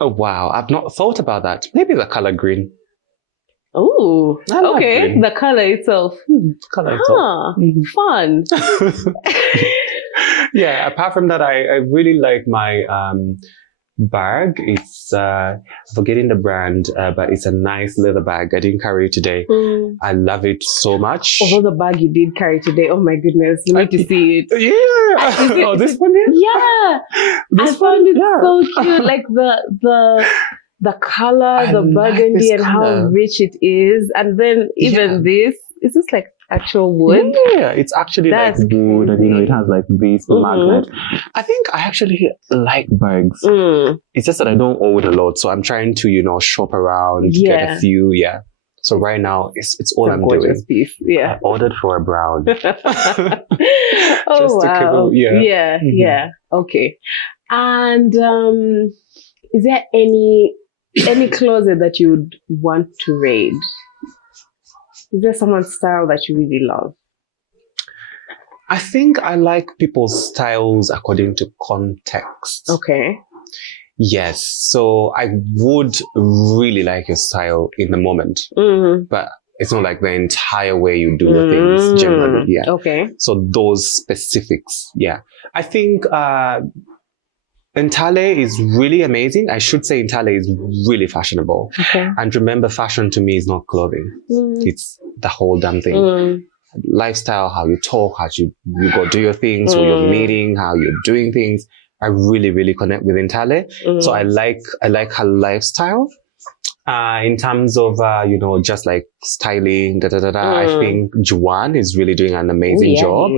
Oh wow, I've not thought about that. Maybe the color green. Oh, okay. Green. The color itself. Fun. Apart from that, I really like my bag. It's forgetting the brand, but it's a nice leather bag. I didn't carry it today. I love it so much. Although the bag you did carry today, oh my goodness, you need to see it. Oh, this one here? I found it so cute. Like the color, the burgundy, and how rich it is. And then even this, is this like actual wood? Yeah, it's actually like wood, and it has like this magnet. I think I actually like bags. It's just that I don't own a lot, so I'm trying to shop around, get a few. So right now it's all I'm doing. Piece. I ordered for a brown. Oh wow! Okay. And is there any closet that you would want to raid? Is there someone's style that you really love? I think I like people's styles according to context. Okay. Yes. So I would really like your style in the moment. But it's not like the entire way you do the things generally. Okay. So those specifics. I think Ntale is really amazing. I should say Ntale is really fashionable. Okay. And remember, fashion to me is not clothing. It's the whole damn thing. Lifestyle, how you talk, how you go do your things, who you're meeting, how you're doing things. I really, really connect with Ntale. So I like her lifestyle. In terms of, just like styling, I think Juan is really doing an amazing job.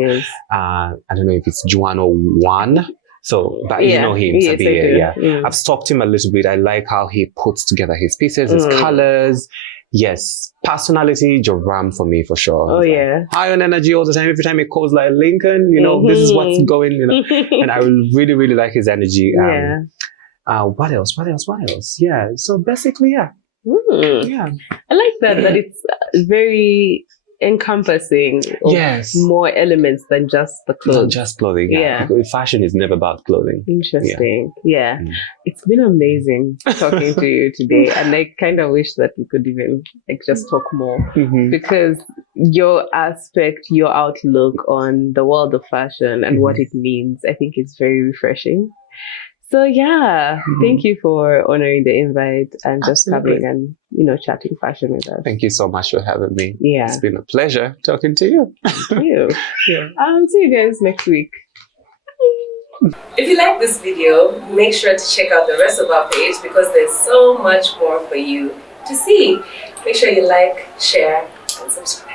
I don't know if it's Juan or Juan. So, but you know him, yes, Sabir, I've stalked him a little bit. I like how he puts together his pieces, his colors. Yes. Personality, Joram for me, for sure. Oh, yeah. High on energy all the time. Every time he calls like Lincoln, this is what's going, and I really, really like his energy. What else? Yeah. So basically, yeah. Yeah. I like that it's very encompassing of more elements than just the clothes. Not just clothing. Yeah. Because fashion is never about clothing. Interesting. Yeah. It's been amazing talking to you today. And I kind of wish that we could even just talk more because your aspect, your outlook on the world of fashion and what it means, I think is very refreshing. So thank you for honoring the invite and just coming and, chatting fashion with us. Thank you so much for having me. Yeah. It's been a pleasure talking to you. Thank you. See you guys next week. If you like this video, make sure to check out the rest of our page because there's so much more for you to see. Make sure you like, share, and subscribe.